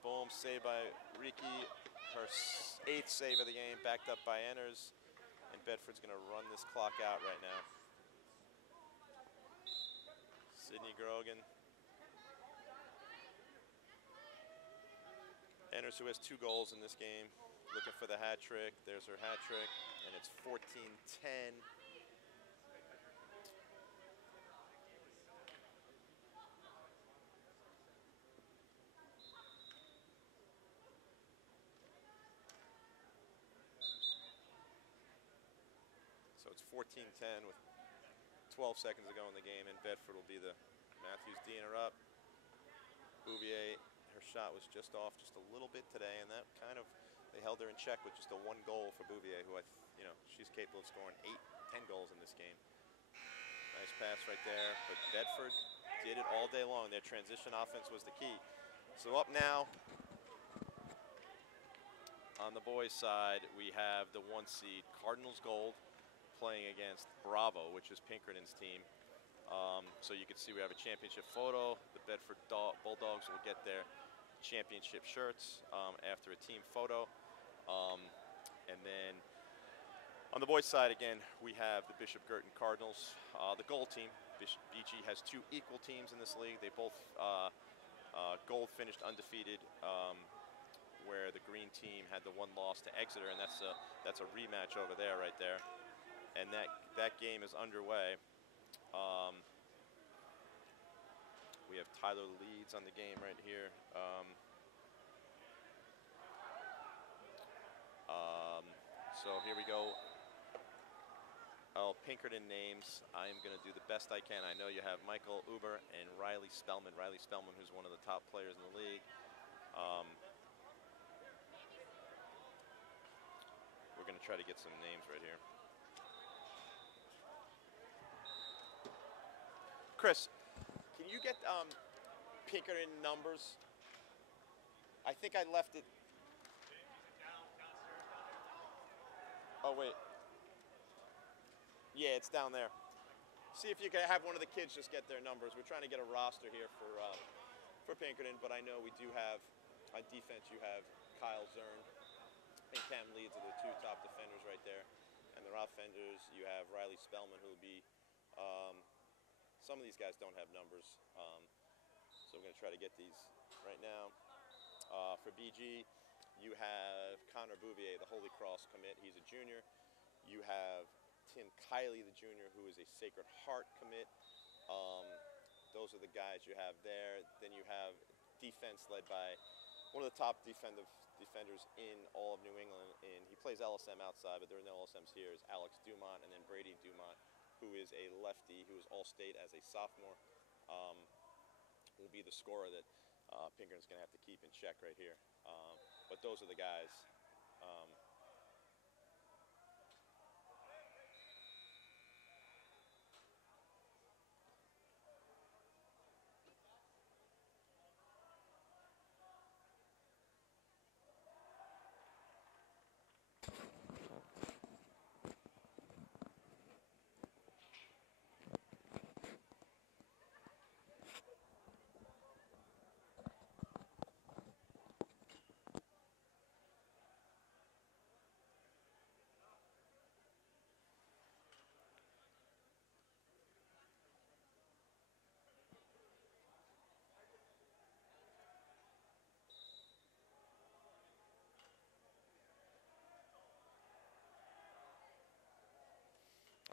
boom, saved by Riki. Her 8th save of the game, backed up by Enners. And Bedford's gonna run this clock out right now. Sydney Grogan. Enners, who has 2 goals in this game, looking for the hat trick. There's her hat trick, and it's 14-10. So it's 14-10 with 12 seconds to go in the game, and Bedford will be the Matthews D'ing her up. Bouvier, her shot was just off just a little bit today, and that kind of, they held her in check with just a 1 goal for Bouvier, who she's capable of scoring 8, 10 goals in this game. Nice pass right there, but Bedford did it all day long. Their transition offense was the key. So up now, on the boys' side, we have the 1 seed, Cardinals Gold, playing against Bravo, which is Pinkerton's team. So you can see we have a championship photo. The Bedford Bulldogs will get their championship shirts after a team photo. And then on the boys' side, again, we have the Bishop Guertin Cardinals, the gold team. BG has 2 equal teams in this league. They both gold finished undefeated, where the green team had the 1 loss to Exeter, and that's a rematch over there right there. And that game is underway. We have Tyler leads on the game right here. So here we go. Pinkerton names. I am going to do the best I can. I know you have Michael Uber and Riley Spellman. Riley Spellman, who's one of the top players in the league. We're going to try to get some names right here. Chris, can you get Pinkerton numbers? I think I left it. Oh, wait. Yeah, it's down there. See if you can have one of the kids just get their numbers. We're trying to get a roster here for Pinkerton, but I know we do have, on defense, you have Kyle Zern and Cam Leeds are the two top defenders right there. And the offenders, you have Riley Spellman, who will be, some of these guys don't have numbers. So we're going to try to get these right now. For BG, you have Connor Bouvier, the Holy Cross commit. He's a junior. You have Tim Kiley, the junior, who is a Sacred Heart commit. Those are the guys you have there. Then you have defense led by one of the top defenders in all of New England. And he plays LSM outside, but there are no LSMs here. Is Alex Dumont, and then Brady Dumont, who is a lefty, who is All-State as a sophomore, will be the scorer that Pinkerton's going to have to keep in check right here. But those are the guys.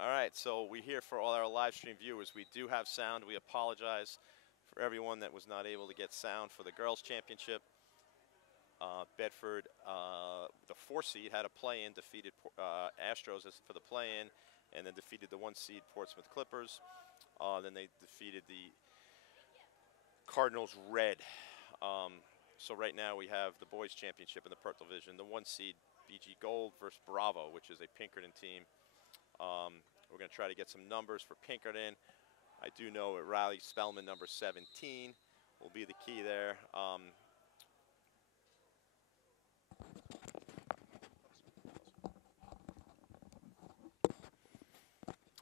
All right, so we're here for all our live stream viewers. We do have sound. We apologize for everyone that was not able to get sound for the girls' championship. Bedford, the 4 seed, had a play-in, defeated Astros for the play-in, and then defeated the 1 seed Portsmouth Clippers. Then they defeated the Cardinals Red. So right now we have the boys' championship in the Purple Division. The 1 seed BG Gold versus Bravo, which is a Pinkerton team. We're going to try to get some numbers for Pinkerton. I do know that Riley Spellman, number 17, will be the key there. All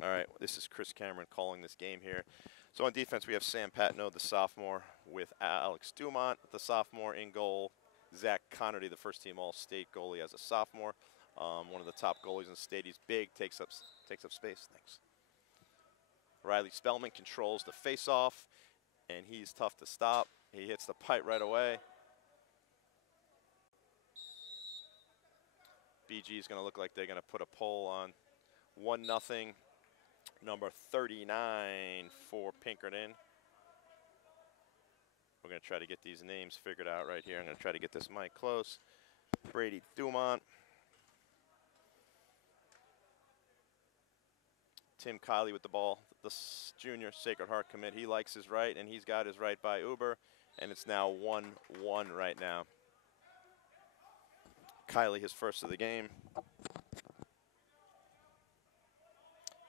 right, this is Chris Cameron calling this game here. So on defense, we have Sam Patno, the sophomore, with Alex Dumont, the sophomore, in goal. Zach Connerty, the first-team All-State goalie, as a sophomore. One of the top goalies in the state. He's big, takes up space. Thanks. Riley Spellman controls the face-off, and he's tough to stop. He hits the pipe right away. BG is going to look like they're going to put a poll on 1-0. Number 39 for Pinkerton. We're going to try to get these names figured out right here. I'm going to try to get this mic close. Brady Dumont. Tim Kiley with the ball, the junior Sacred Heart commit. He likes his right, and he's got his right by Uber, and it's now 1-1 right now. Kiley, his first of the game.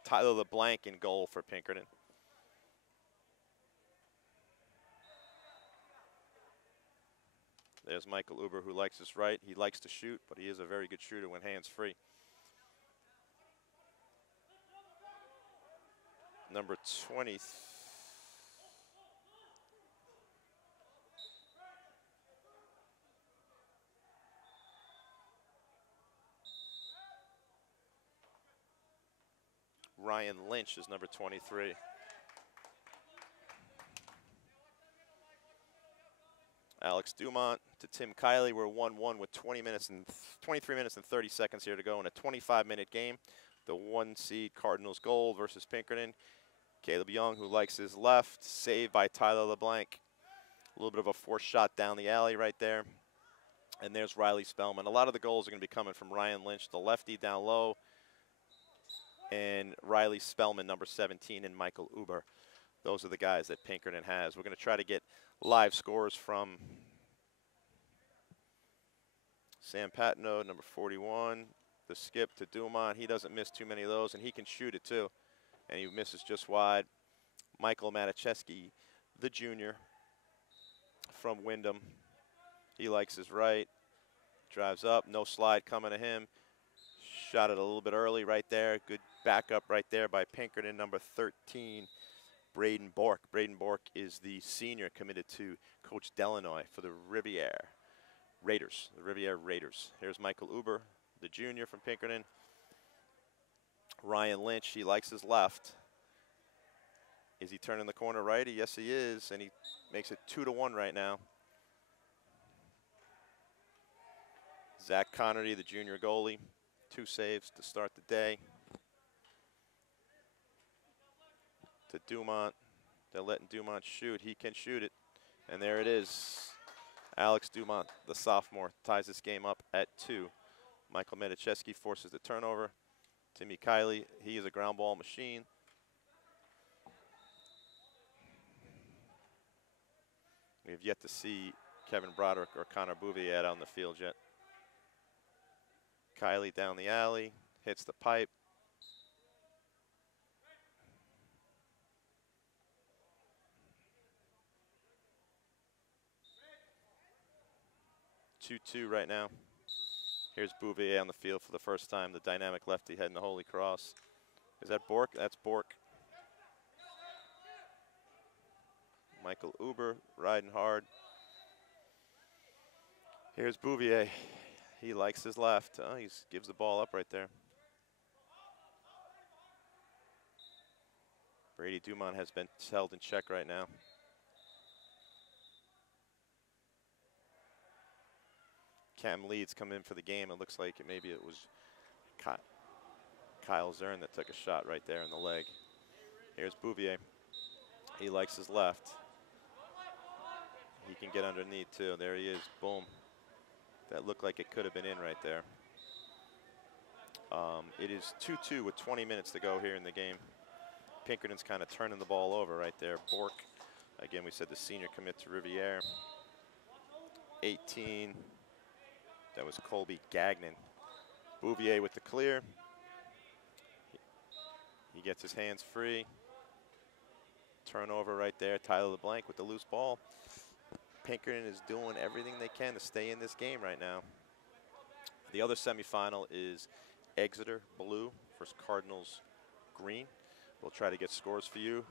Tyler LeBlanc in goal for Pinkerton. There's Michael Uber, who likes his right. He likes to shoot, but he is a very good shooter when hands-free. Number 20. Ryan Lynch is number 23. Alex Dumont to Tim Kiley. We're 1-1 with 23 minutes and 30 seconds here to go in a 25-minute game. The 1 seed Cardinals Gold versus Pinkerton. Caleb Young, who likes his left, saved by Tyler LeBlanc. A little bit of a forced shot down the alley right there. And there's Riley Spellman. A lot of the goals are going to be coming from Ryan Lynch, the lefty down low, and Riley Spellman, number 17, and Michael Uber. Those are the guys that Pinkerton has. We're going to try to get live scores from Sam Patino, number 41, the skip to Dumont. He doesn't miss too many of those, and he can shoot it too. And he misses just wide. Michael Maticheski, the junior from Wyndham. He likes his right. Drives up, no slide coming to him. Shot it a little bit early right there. Good backup right there by Pinkerton, number 13, Braden Bork. Braden Bork is the senior committed to Coach Delanoy for the Riviere Raiders, the Riviere Raiders. Here's Michael Uber, the junior from Pinkerton. Ryan Lynch, he likes his left. Is he turning the corner righty? Yes, he is, and he makes it 2-1 right now. Zach Connerty, the junior goalie, 2 saves to start the day. To Dumont, they're letting Dumont shoot. He can shoot it, and there it is. Alex Dumont, the sophomore, ties this game up at 2. Michael Maticheski forces the turnover. Timmy Kiley, he is a ground ball machine. We have yet to see Kevin Broderick or Connor Bouvier out on the field yet. Kiley down the alley, hits the pipe. Two right now. Here's Bouvier on the field for the first time, the dynamic lefty heading the Holy Cross. Is that Bork? That's Bork. Michael Uber riding hard. Here's Bouvier. He likes his left. Oh, he gives the ball up right there. Brady Dumont has been held in check right now. Cam Leeds come in for the game. It looks like maybe it was Kyle Zern that took a shot right there in the leg. Here's Bouvier. He likes his left. He can get underneath too. There he is. Boom. That looked like it could have been in right there. It is 2-2 with 20 minutes to go here in the game. Pinkerton's kind of turning the ball over right there. Bork, again, we said the senior commit to Riviere. 18. That was Colby Gagnon. Bouvier with the clear. He gets his hands free. Turnover right there. Tyler LeBlanc with the loose ball. Pinkerton is doing everything they can to stay in this game right now. The other semifinal is Exeter blue versus Cardinals green. We'll try to get scores for you.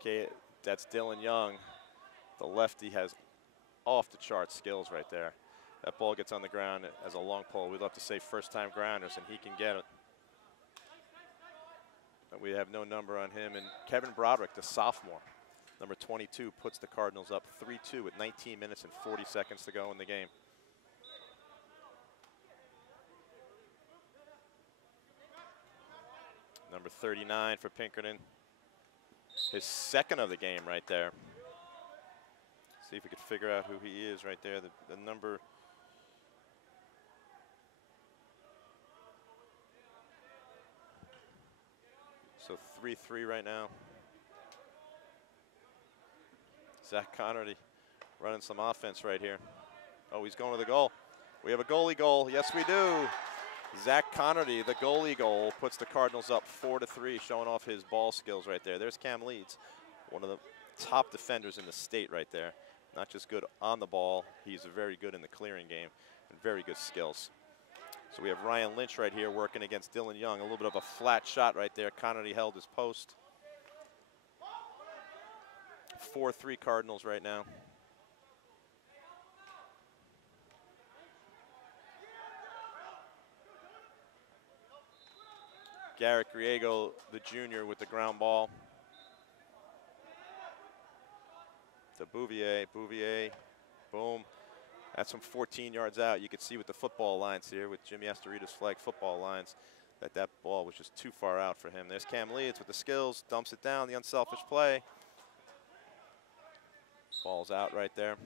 Okay, that's Dylan Young. The lefty has off the chart skills right there. That ball gets on the ground as a long pole. We'd love to say first time grounders, and he can get it. But we have no number on him. And Kevin Broderick, the sophomore, number 22, puts the Cardinals up 3-2 with 19 minutes and 40 seconds to go in the game. Number 39 for Pinkerton. His second of the game right there. See if we could figure out who he is right there. The number. So 3-3 right now. Zach Connerty running some offense right here. Oh, he's going to the goal. We have a goalie goal. Yes, we do. Zach Connerty, the goalie goal, puts the Cardinals up 4-3, showing off his ball skills right there. There's Cam Leeds, one of the top defenders in the state right there. Not just good on the ball, he's very good in the clearing game and very good skills. So we have Ryan Lynch right here working against Dylan Young. A little bit of a flat shot right there. Connerty held his post. 4-3 Cardinals right now. Garrett Griego, the junior, with the ground ball. To Bouvier. Bouvier, boom. That's from 14 yards out. You can see with the football lines here, with Jimmy Astorita's flag football lines. that ball was just too far out for him. There's Cam Leeds with the skills, dumps it down, the unselfish play. Ball's out right there.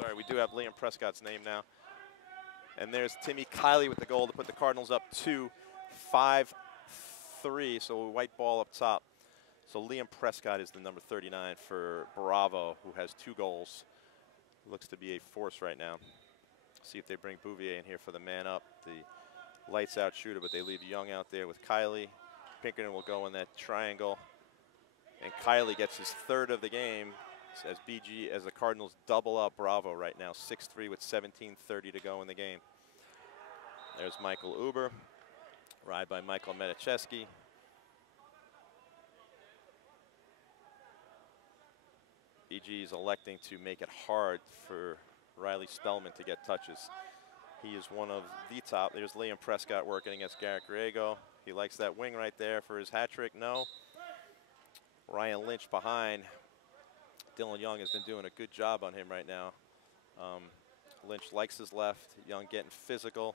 Sorry, we do have Liam Prescott's name now. And there's Timmy Kiley with the goal to put the Cardinals up 2-5-3. So a white ball up top. So Liam Prescott is the number 39 for Bravo, who has 2 goals. Looks to be a force right now. See if they bring Bouvier in here for the man up, the lights out shooter, but they leave Young out there with Kiley. Pinkerton will go in that triangle. And Kiley gets his 3rd of the game as the Cardinals double up Bravo right now, 6-3 with 17:30 to go in the game. There's Michael Uber, ride by Michael Meticheski. BG is electing to make it hard for Riley Spellman to get touches. He is one of the top. There's Liam Prescott working against Garrett Griego. He likes that wing right there for his hat trick. No. Ryan Lynch behind. Dylan Young has been doing a good job on him right now. Lynch likes his left. Young getting physical.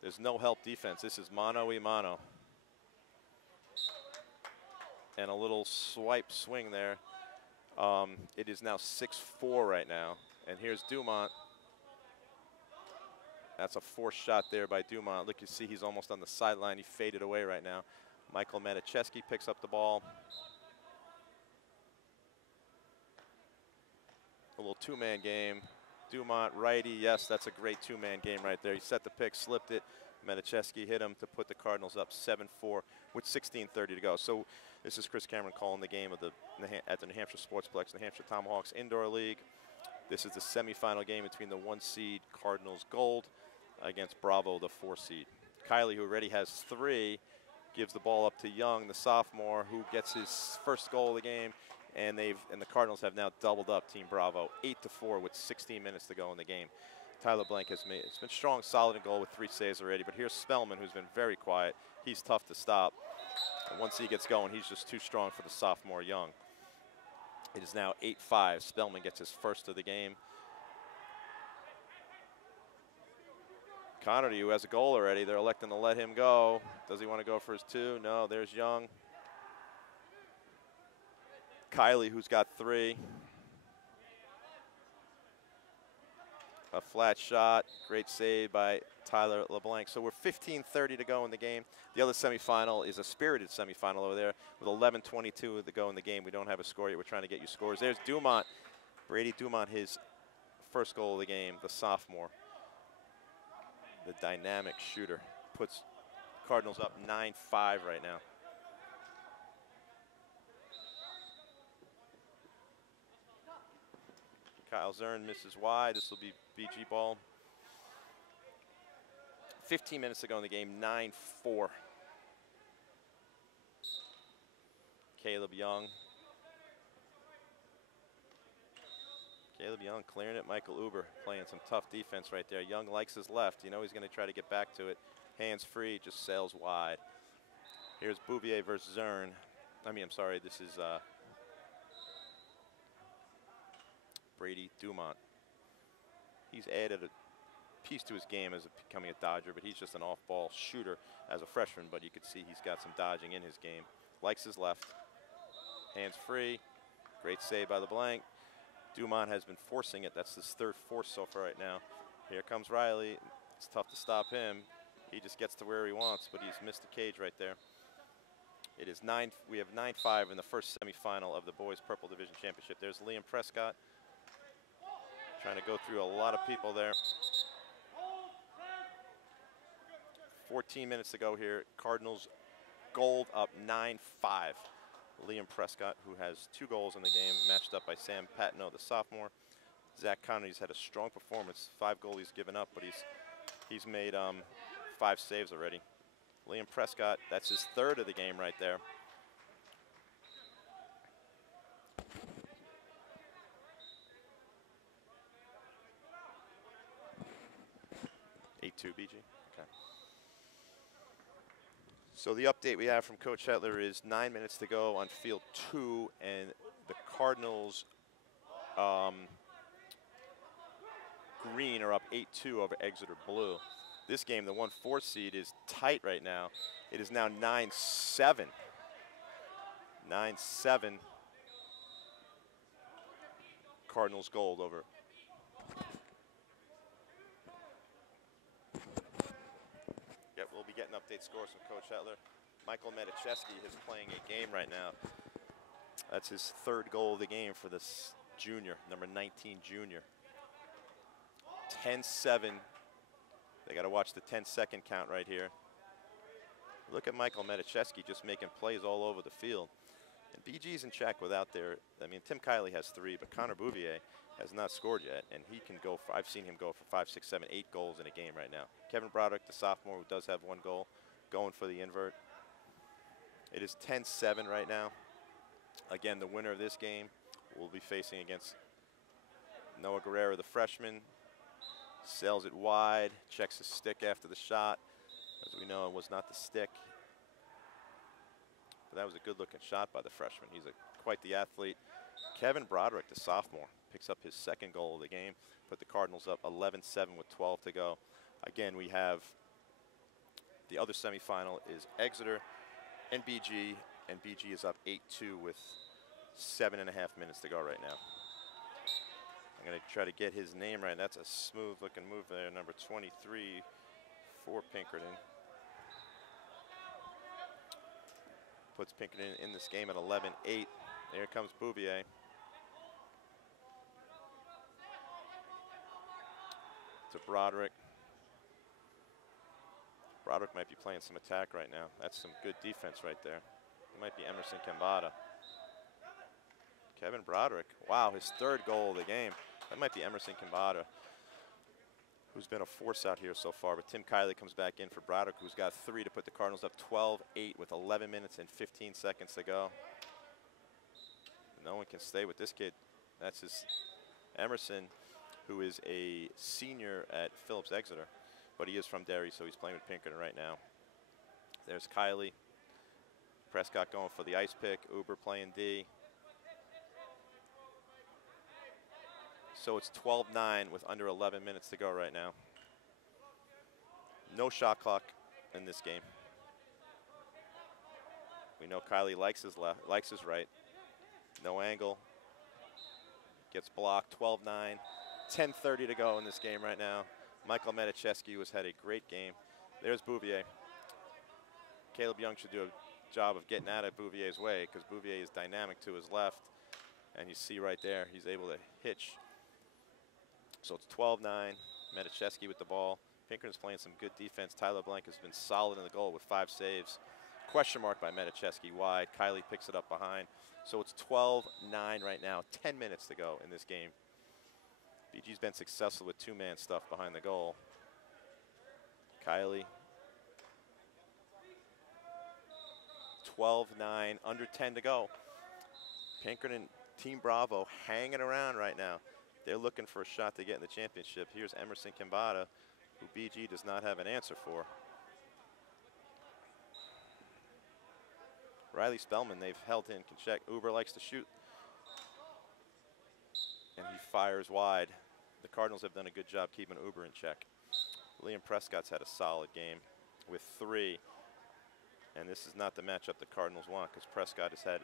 There's no help defense. This is mano-y-mano. And a little swipe swing there. It is now 6-4 right now. And here's Dumont. That's a forced shot there by Dumont. Look, you see he's almost on the sideline. He faded away right now. Michael Meticheski picks up the ball. A little 2-man game. Dumont, righty, yes, that's a great 2-man game right there. He set the pick, slipped it. Meticheski hit him to put the Cardinals up 7-4 with 16:30 to go. So this is Chris Cameron calling the game at the New Hampshire Sportsplex, the Hampshire Tomahawks Indoor League. This is the semifinal game between the 1 seed Cardinals Gold against Bravo, the 4 seed. Kiley, who already has 3, gives the ball up to Young, the sophomore, who gets his 1st goal of the game. And the Cardinals have now doubled up Team Bravo, 8-4 with 16 minutes to go in the game. Tyler Blank it's been strong, solid in goal with 3 saves already. But here's Spellman, who's been very quiet. He's tough to stop. And once he gets going, he's just too strong for the sophomore Young. It is now 8-5. Spellman gets his 1st of the game. Connerty, who has a goal already, they're electing to let him go. Does he want to go for his 2? No, there's Young. Kiley, who's got 3. A flat shot, great save by Tyler LeBlanc. So we're 15:30 to go in the game. The other semifinal is a spirited semifinal over there with 11:22 to go in the game. We don't have a score yet. We're trying to get you scores. There's Dumont, Brady Dumont, his 1st goal of the game, the sophomore. The dynamic shooter puts Cardinals up 9-5 right now. Kyle Zern misses wide. This will be BG ball. 15 minutes to go in the game, 9-4. Caleb Young. Caleb Young clearing it. Michael Uber playing some tough defense right there. Young likes his left. You know he's going to try to get back to it. Hands free, just sails wide. Here's Bouvier versus Zern. I'm sorry, this is Brady Dumont. He's added a piece to his game as becoming a Dodger, but he's just an off-ball shooter as a freshman, but you can see he's got some dodging in his game. Likes his left. Hands free. Great save by LeBlanc. Dumont has been forcing it. That's his 3rd force so far right now. Here comes Riley. It's tough to stop him. He just gets to where he wants, but he's missed the cage right there. It is 9. We have 9-5 in the 1st semifinal of the Boys Purple Division Championship. There's Liam Prescott trying to go through a lot of people there. 14 minutes to go here. Cardinals Gold up 9-5. Liam Prescott, who has 2 goals in the game, matched up by Sam Patino, the sophomore. Zach Connerty's had a strong performance. 5 goals he's given up, but he's made 5 saves already. Liam Prescott, that's his 3rd of the game right there. (8-2) BG. Okay. So the update we have from Coach Hetler is 9 minutes to go on field 2, and the Cardinals green are up 8-2 over Exeter blue. This game, the 1-4 seed, is tight right now. It is now 9-7. 9-7. Cardinals gold over. Yep, we'll be getting update scores from Coach Hetler. Michael Medicheski is playing a game right now. That's his third goal of the game for this junior, number 19 junior. 10-7. They got to watch the 10-second count right here. Look at Michael Medicheski just making plays all over the field. And BG's in check without their, I mean, Tim Kiley has 3, but Connor Bouvier has not scored yet, and he can go for, I've seen him go for 5, 6, 7, 8 goals in a game right now. Kevin Broderick, the sophomore, who does have 1 goal, going for the invert. It is 10-7 right now. Again, the winner of this game will be facing against Noah Guerrero, the freshman. Sails it wide, checks his stick after the shot. As we know, it was not the stick. But that was a good-looking shot by the freshman. He's quite the athlete. Kevin Broderick, the sophomore, picks up his 2nd goal of the game. Put the Cardinals up 11-7 with 12 to go. Again, we have the other semifinal is Exeter and BG is up 8-2 with 7.5 minutes to go right now. I'm going to try to get his name right. That's a smooth-looking move there, number 23 for Pinkerton. Puts Pinkerton in this game at 11-8. There comes Bouvier. To Broderick. Broderick might be playing some attack right now. That's some good defense right there. It might be Emerson Kambata. Kevin Broderick, wow, his 3rd goal of the game. That might be Emerson Kambata, who's been a force out here so far. But Tim Kiley comes back in for Broderick, who's got 3 to put the Cardinals up 12-8 with 11 minutes and 15 seconds to go. No one can stay with this kid. That's his Emerson, who is a senior at Phillips Exeter, but he is from Derry, so he's playing with Pinkerton right now. There's Kiley. Prescott going for the ice pick. Uber playing D. So it's 12-9 with under 11 minutes to go right now. No shot clock in this game. We know Kiley likes his left, likes his right. No angle. Gets blocked. 12-9. 10:30 to go in this game right now. Michael Medicheski has had a great game. There's Bouvier. Caleb Young should do a job of getting out of Bouvier's way because Bouvier is dynamic to his left. And you see right there, he's able to hitch. So it's 12-9. Medicheski with the ball. Pinkerton's playing some good defense. Tyler Blank has been solid in the goal with 5 saves. Question mark by Medicheski wide. Kiley picks it up behind. So it's 12-9 right now. 10 minutes to go in this game. BG's been successful with 2-man stuff behind the goal. Kiley. 12-9, under 10 to go. Pinkerton, Team Bravo, hanging around right now. They're looking for a shot to get in the championship. Here's Emerson Kambata, who BG does not have an answer for. Riley Spellman, they've held in check. Uber likes to shoot. And he fires wide. The Cardinals have done a good job keeping Uber in check. Liam Prescott's had a solid game with 3. And this is not the matchup the Cardinals want because Prescott has had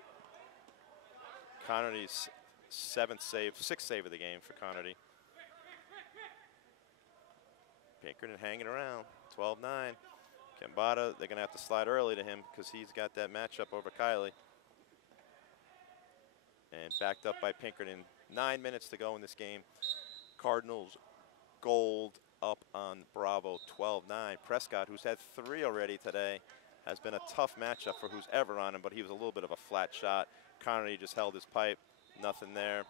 Connerty's 6th save of the game for Connerty. Pinkerton hanging around, 12-9. Kambata, they're going to have to slide early to him because he's got that matchup over Kiley. And backed up by Pinkerton. 9 minutes to go in this game. Cardinals gold up on Bravo, 12-9. Prescott, who's had 3 already today, has been a tough matchup for who's ever on him, but he was a little bit of a flat shot. Connerty just held his pipe, nothing there.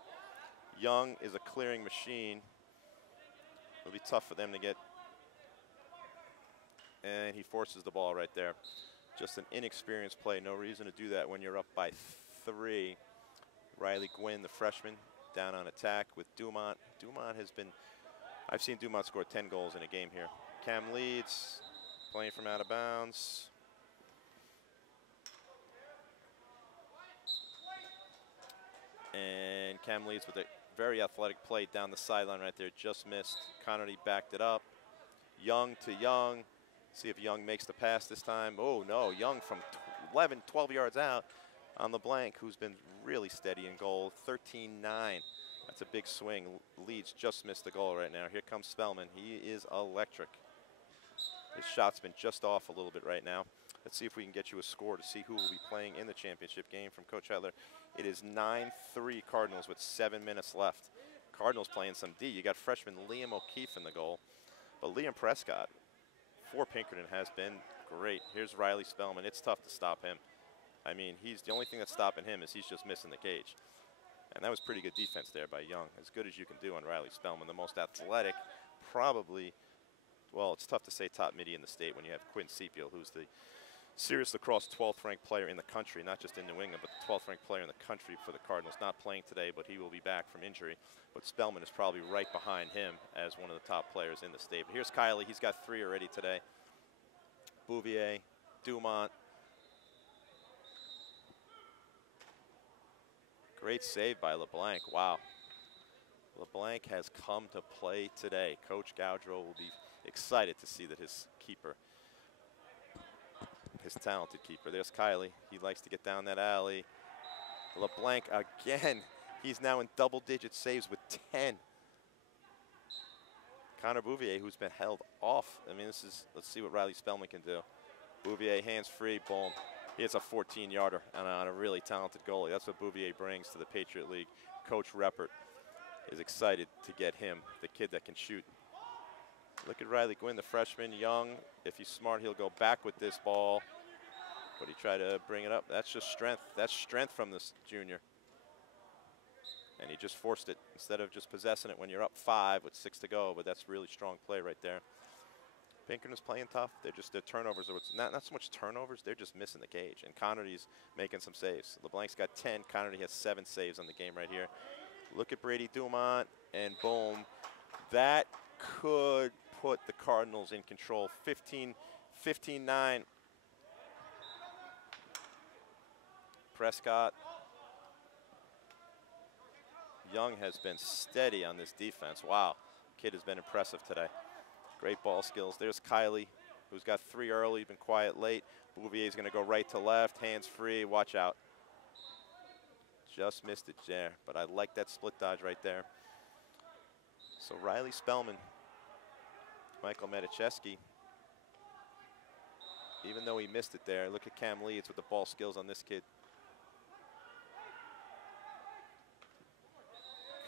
Young is a clearing machine. It'll be tough for them to get. And he forces the ball right there. Just an inexperienced play. No reason to do that when you're up by 3. Riley Gwynn, the freshman, down on attack with Dumont. Dumont has been, I've seen Dumont score 10 goals in a game here. Cam leads, playing from out of bounds. And Cam leads with a very athletic play down the sideline right there. Just missed. Connerty backed it up. Young to Young. See if Young makes the pass this time. Oh, no. Young from 11, 12 yards out on the blank, who's been really steady in goal. 13-9. That's a big swing. Leeds just missed the goal right now. Here comes Spellman. He is electric. His shot's been just off a little bit right now. Let's see if we can get you a score to see who will be playing in the championship game from Coach Heller. It is 9-3 Cardinals with 7 minutes left. Cardinals playing some D. You got freshman Liam O'Keefe in the goal. But Liam Prescott for Pinkerton has been great. Here's Riley Spellman. It's tough to stop him. I mean, he's the only thing that's stopping him is he's just missing the cage. And that was pretty good defense there by Young. As good as you can do on Riley Spellman. The most athletic, probably, well, it's tough to say top midi in the state when you have Quinn Sepiel, who's the Serious Lacrosse 12th ranked player in the country, not just in New England, but the 12th ranked player in the country for the Cardinals. Not playing today, but he will be back from injury. But Spellman is probably right behind him as one of the top players in the state. But here's Kiley. He's got 3 already today. Bouvier, Dumont. Great save by LeBlanc. Wow. LeBlanc has come to play today. Coach Gaudreau will be excited to see that his keeper, his talented keeper. There's Kiley. He likes to get down that alley. LeBlanc again. He's now in double-digit saves with 10. Connor Bouvier, who's been held off. I mean, this is, let's see what Riley Spellman can do. Bouvier, hands free, boom. He hits a 14-yarder on a really talented goalie. That's what Bouvier brings to the Patriot League. Coach Reppert is excited to get him, the kid that can shoot. Look at Riley Gwynn, the freshman. Young, if he's smart, he'll go back with this ball. But he tried to bring it up. That's just strength. That's strength from this junior. And he just forced it instead of just possessing it when you're up 5 with 6 to go. But that's really strong play right there. Pinkerton is playing tough. They're just, their turnovers are not so much turnovers, they're just missing the cage. And Connerty's making some saves. LeBlanc's got 10. Connerty has 7 saves on the game right here. Look at Brady Dumont, and boom. That could put the Cardinals in control. 15-9. Prescott. Young has been steady on this defense. Wow, kid has been impressive today. Great ball skills. There's Kiley, who's got 3 early, been quiet late. Bouvier's going to go right to left, hands free. Watch out. Just missed it there, but I like that split dodge right there. So Riley Spellman, Michael Medicheski, even though he missed it there, look at Cam Leeds with the ball skills on this kid.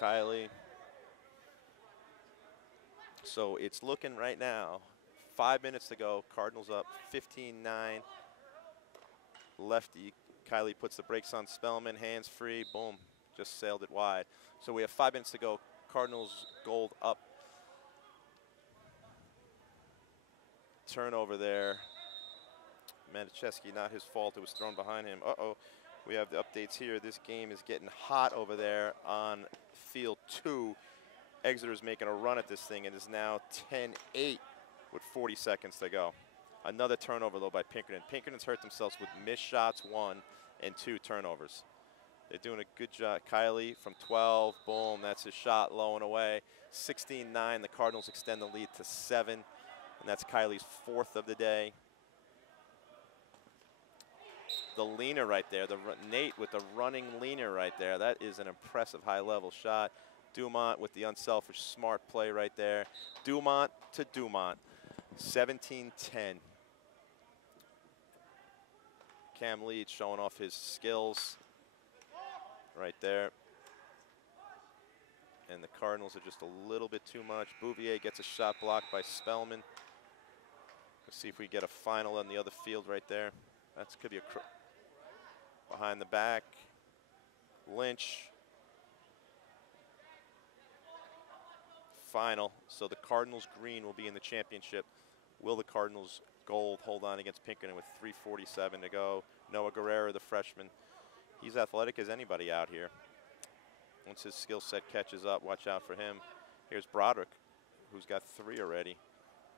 Kiley. So it's looking right now, 5 minutes to go, Cardinals up 15-9. Lefty, Kiley puts the brakes on Spellman, hands free, boom, just sailed it wide. So we have 5 minutes to go, Cardinals gold up. Turnover there. Manicheski, not his fault, it was thrown behind him. Uh-oh, we have the updates here. This game is getting hot over there on field 2. Exeter's making a run at this thing and is now 10-8 with 40 seconds to go. Another turnover though by Pinkerton. Pinkerton's hurt themselves with missed shots, 1 and 2 turnovers. They're doing a good job. Kiley from 12, boom, that's his shot, low and away. 16-9, the Cardinals extend the lead to 7, and that's Kiley's 4th of the day. The leaner right there, Nate with the running leaner right there. That is an impressive high-level shot. Dumont with the unselfish, smart play right there. Dumont to Dumont, 17-10. Cam Leeds showing off his skills right there. And the Cardinals are just a little bit too much. Bouvier gets a shot blocked by Spellman. Let's see if we get a final on the other field right there. That could be a behind the back. Lynch. Final. So the Cardinals green will be in the championship. Will the Cardinals gold hold on against Pinkerton with 3:47 to go? Noah Guerrero, the freshman. He's athletic as anybody out here. Once his skill set catches up, watch out for him. Here's Broderick, who's got 3 already.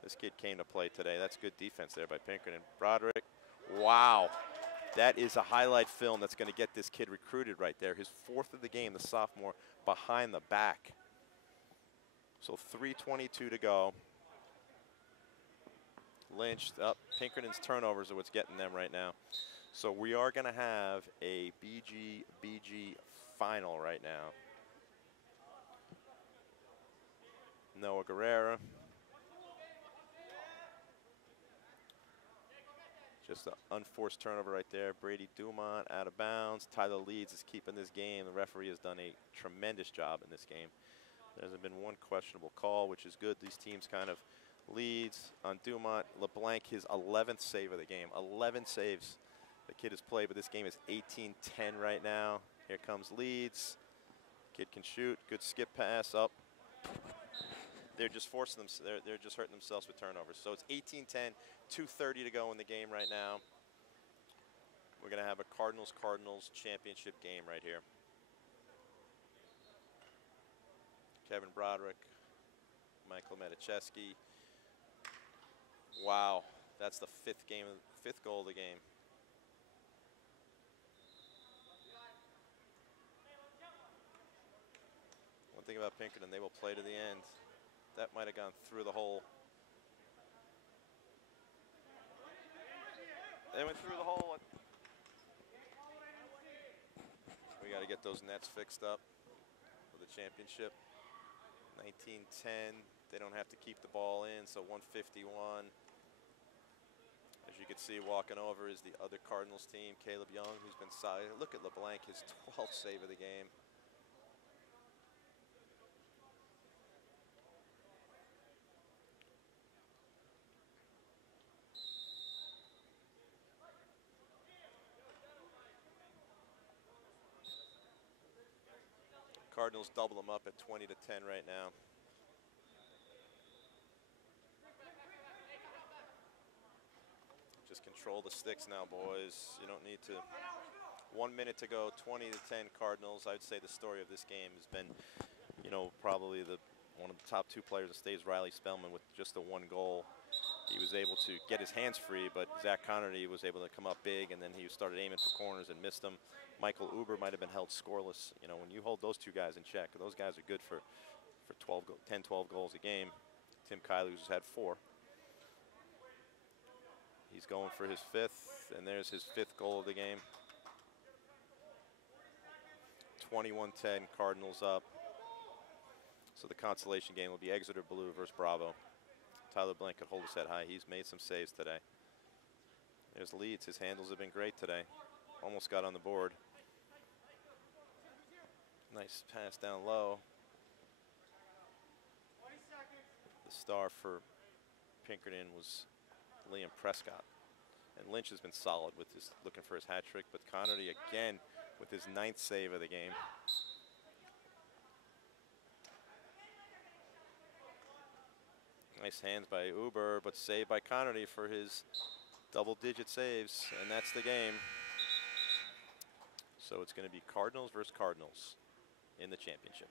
This kid came to play today. That's good defense there by Pinkerton. Broderick, wow. That is a highlight film that's going to get this kid recruited right there. His 4th of the game, the sophomore, behind the back. So 3:22 to go. Lynch, up. Pinkerton's turnovers are what's getting them right now. So we are going to have a BG final right now. Noah Guerrera. Just an unforced turnover right there. Brady Dumont out of bounds. Tyler Leeds is keeping this game. The referee has done a tremendous job in this game. There hasn't been one questionable call, which is good. These teams kind of leads on Dumont. LeBlanc, his 11th save of the game. 11 saves the kid has played, but this game is 18-10 right now. Here comes Leeds. Kid can shoot. Good skip pass up. They're just forcing them. They're just hurting themselves with turnovers. So it's 18-10, 2:30 to go in the game right now. We're going to have a Cardinals championship game right here. Kevin Broderick, Michael Meticheski. Wow, that's the 5th goal of the game. One thing about Pinkerton, they will play to the end. That might have gone through the hole. They went through the hole. We got to get those nets fixed up for the championship. 19-10. They don't have to keep the ball in, so 151. As you can see, walking over is the other Cardinals team, Caleb Young, who's been solid. Look at LeBlanc, his 12th save of the game. Cardinals double them up at 20-10 right now. Just control the sticks now, boys. You don't need to. 1 minute to go, 20-10 Cardinals. I'd say the story of this game has been, you know, probably one of the top 2 players in the state is Riley Spellman with just the 1 goal. He was able to get his hands free, but Zach Connerty was able to come up big, and then he started aiming for corners and missed them. Michael Uber might have been held scoreless. You know, when you hold those 2 guys in check, those guys are good for 10, 12 goals a game. Tim Kiley, who's had 4. He's going for his 5th, and there's his 5th goal of the game. 21-10, Cardinals up. So the consolation game will be Exeter Blue versus Bravo. Tyler Blank could hold his head high. He's made some saves today. There's Leeds. His handles have been great today. Almost got on the board. Nice pass down low. The star for Pinkerton was Liam Prescott. And Lynch has been solid with his looking for his hat trick, but Connerty again with his 9th save of the game. Nice hands by Uber, but saved by Connerty for his double-digit saves, and that's the game. So it's going to be Cardinals versus Cardinals in the championship.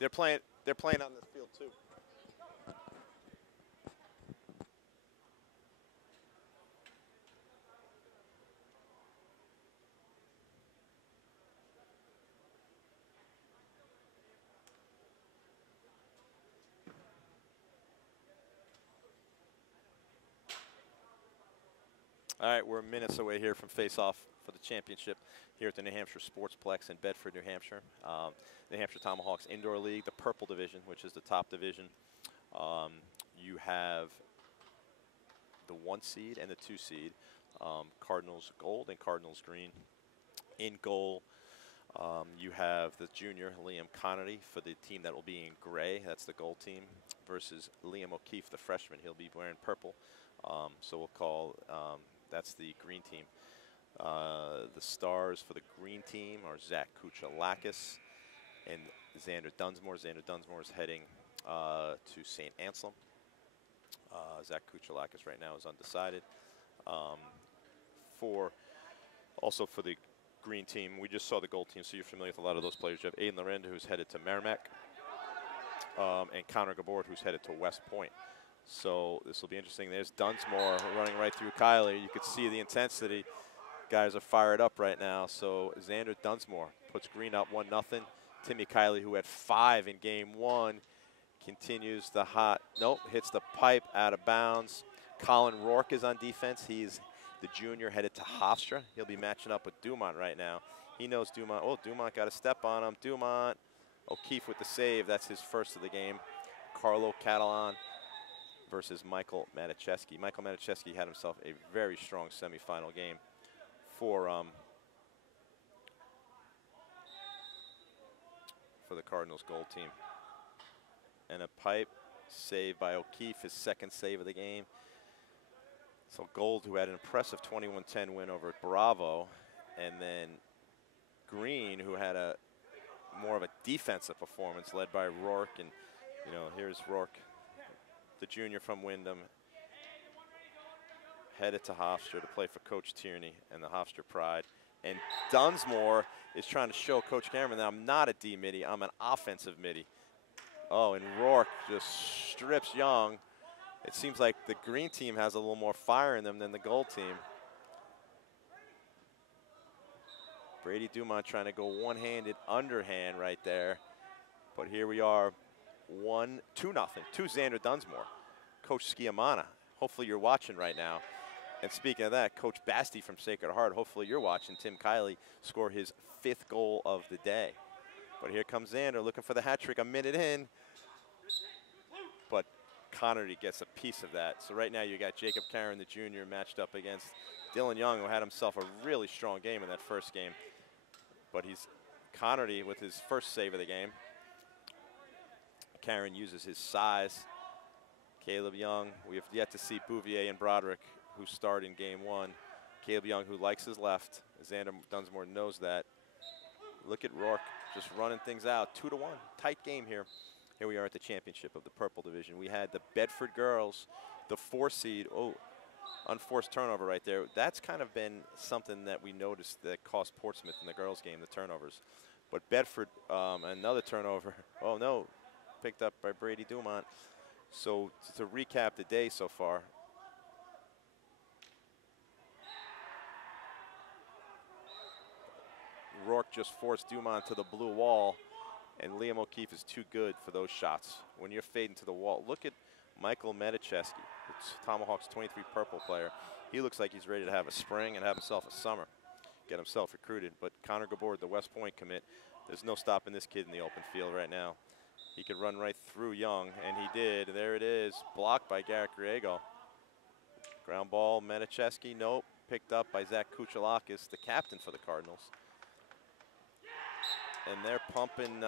They're playing on this field too. All right, we're minutes away here from face-off for the championship here at the New Hampshire Sportsplex in Bedford, New Hampshire. The Hampshire Tomahawks Indoor League, the purple division, which is the top division. You have the 1 seed and the 2 seed, Cardinals gold and Cardinals green. In goal, you have the junior, Liam Connerty, for the team that will be in gray. That's the gold team, versus Liam O'Keefe, the freshman. He'll be wearing purple. So we'll call, that's the green team. The stars for the green team are Zach Kuchalakis and Xander Dunsmore. Xander Dunsmore is heading to St. Anselm. Zach Kuchalakis right now is undecided. Also for the green team, we just saw the gold team, so you're familiar with a lot of those players. You have Aiden Lorinda, who's headed to Merrimack, and Connor Gabord, who's headed to West Point. So this will be interesting. There's Dunsmore running right through Kylie. You could see the intensity. Guys are fired up right now. So Xander Dunsmore puts green up 1-0. Timmy Kylie, who had 5 in game 1, continues the hot, hits the pipe out of bounds. Colin Rourke is on defense. He's the junior headed to Hofstra. He'll be matching up with Dumont right now. He knows Dumont. Oh, Dumont got a step on him. Dumont, O'Keefe with the save. That's his first of the game. Carlo Catalan versus Michael Matiszewski. Michael Matiszewski had himself a very strong semifinal game for the Cardinals gold team. And a pipe save by O'Keefe, his second save of the game. So Gold, who had an impressive 21-10 win over Bravo, and then Green, who had a more of a defensive performance led by Rourke. And here's Rourke, the junior from Wyndham, headed to Hofstra to play for Coach Tierney and the Hofstra Pride. And Dunsmore is trying to show Coach Cameron that I'm not a D midi, I'm an offensive midi. Oh, and Rourke just strips Young. It seems like the green team has a little more fire in them than the gold team. Brady Dumont trying to go one-handed underhand right there. But here we are, 2-0 to Xander Dunsmore. Coach Schiamana, hopefully you're watching right now. And speaking of that, Coach Basti from Sacred Heart, hopefully you're watching Tim Kiley score his 5th goal of the day. But here comes Xander looking for the hat trick a minute in. But Connerty gets a piece of that. So right now you got Jacob Karen, the junior, matched up against Dylan Young, who had himself a really strong game in that first game. But he's Connerty with his first save of the game. Karen uses his size. Caleb Young, we have yet to see Bouvier and Broderick, who start in game 1. Caleb Young, who likes his left. Xander Dunsmore knows that. Look at Rourke just running things out. 2-1, tight game here. Here we are at the championship of the purple division. We had the Bedford girls, the 4 seed. Oh, unforced turnover right there. That's kind of been something that we noticed that cost Portsmouth in the girls game, the turnovers. But Bedford, another turnover. Oh no, picked up by Brady Dumont. So to recap the day so far, Rourke just forced Dumont to the blue wall, and Liam O'Keefe is too good for those shots. When you're fading to the wall, look at Michael Matiszewski, Tomahawks 23 purple player. He looks like he's ready to have a spring and have himself a summer, get himself recruited. But Connor Gabord, the West Point commit, there's no stopping this kid in the open field right now. He could run right through Young, and he did. There it is, blocked by Garrett Griego. Ground ball, Matiszewski, nope. Picked up by Zach Kuchalakis, the captain for the Cardinals. And they're pumping,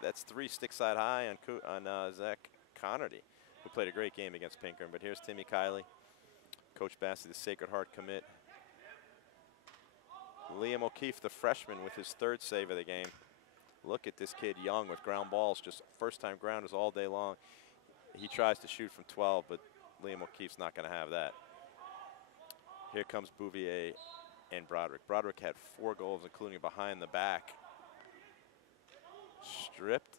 that's 3 stick side high on Zach Connerty, who played a great game against Pinkerton. But here's Timmy Kiley, Coach Basti, the Sacred Heart commit. Liam O'Keefe, the freshman, with his 3rd save of the game. Look at this kid, Young, with ground balls, just first-time grounders all day long. He tries to shoot from 12, but Liam O'Keefe's not going to have that. Here comes Bouvier and Broderick. Broderick had 4 goals, including behind the back. Stripped.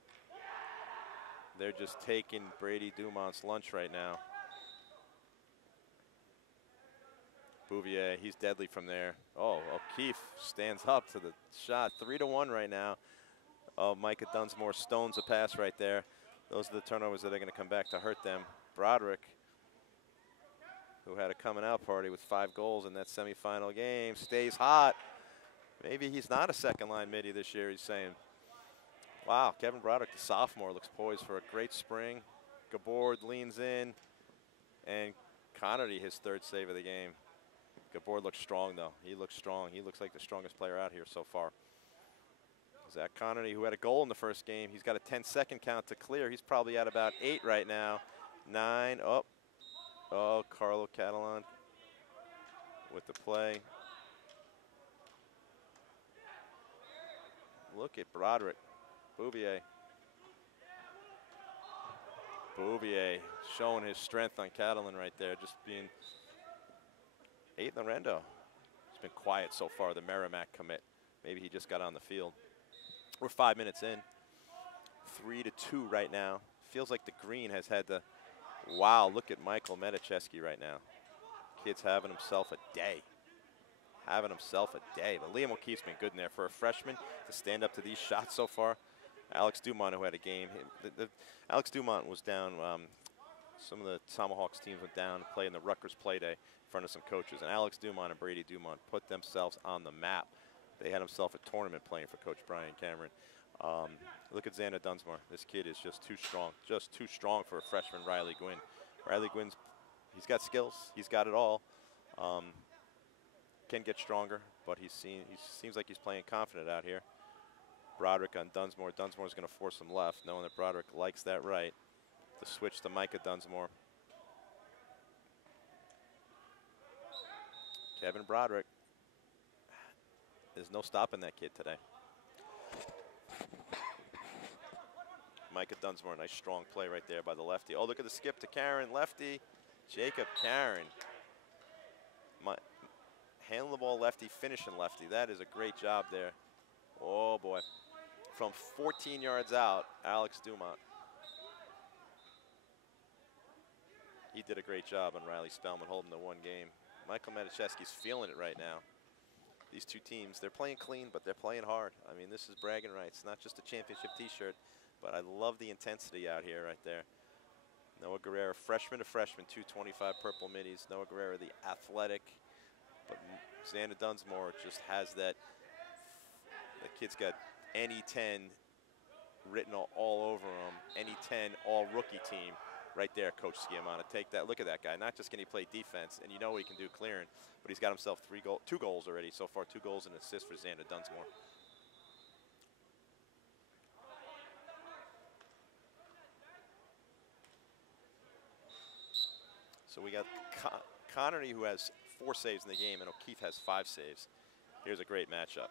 They're just taking Brady Dumont's lunch right now. Bouvier, he's deadly from there. Oh, O'Keefe stands up to the shot. 3-1 right now. Oh, Micah Dunsmore stones a pass right there. Those are the turnovers that are going to come back to hurt them. Broderick, who had a coming out party with 5 goals in that semifinal game, stays hot. Maybe he's not a second line midi this year, he's saying. Wow, Kevin Broderick, the sophomore, looks poised for a great spring. Gabord leans in, and Connerty, his 3rd save of the game. Gabord looks strong, though. He looks strong. He looks like the strongest player out here so far. Zach Connerty, who had a goal in the first game, he's got a 10-second count to clear. He's probably at about 8 right now. 9, oh, Carlo Catalan with the play. Look at Broderick. Bouvier. Bouvier showing his strength on Catalan right there, just being 8 Lorendo. It's been quiet so far, the Merrimack commit. Maybe he just got on the field. We're 5 minutes in. 3-2 right now. Feels like the green has had the, wow, look at Michael Meticheski right now. Kid's having himself a day. Having himself a day. But Liam O'Keefe's been good in there for a freshman to stand up to these shots so far. Alex Dumont, who had a game. Alex Dumont was down. Some of the Tomahawks teams went down to play in the Rutgers play day in front of some coaches. And Alex Dumont and Brady Dumont put themselves on the map. They had himself a tournament playing for Coach Brian Cameron. Look at Xander Dunsmore. This kid is just too strong for a freshman, Riley Gwynn. Riley Gwynn's, he's got skills. He's got it all. Can get stronger, but he seems like he's playing confident out here. Broderick on Dunsmore. Dunsmore's going to force him left, knowing that Broderick likes that right. The switch to Micah Dunsmore. Kevin Broderick. There's no stopping that kid today. Micah Dunsmore, nice strong play right there by the lefty. Oh, look at the skip to Karen, lefty. Jacob Karen. Handling the ball lefty, finishing lefty. That is a great job there. Oh boy. From 14 yards out, Alex Dumont. He did a great job on Riley Spellman holding the 1 game. Michael Meticheski's feeling it right now. These 2 teams, they're playing clean, but they're playing hard. I mean, this is bragging rights, not just a championship t-shirt, but I love the intensity out here right there. Noah Guerrero, freshman to freshman, 225 purple middies. Noah Guerrero, the athletic, but Xander Dunsmore just has that. The kid's got any 10 written all over him, any 10 all rookie team right there, Coach Schiamana. Take that, look at that guy. Not just can he play defense, and you know he can do clearing, but he's got himself 2 goals already so far, 2 goals and an assist for Xander Dunsmore. So we got Connerty, who has 4 saves in the game, and O'Keefe has 5 saves. Here's a great matchup.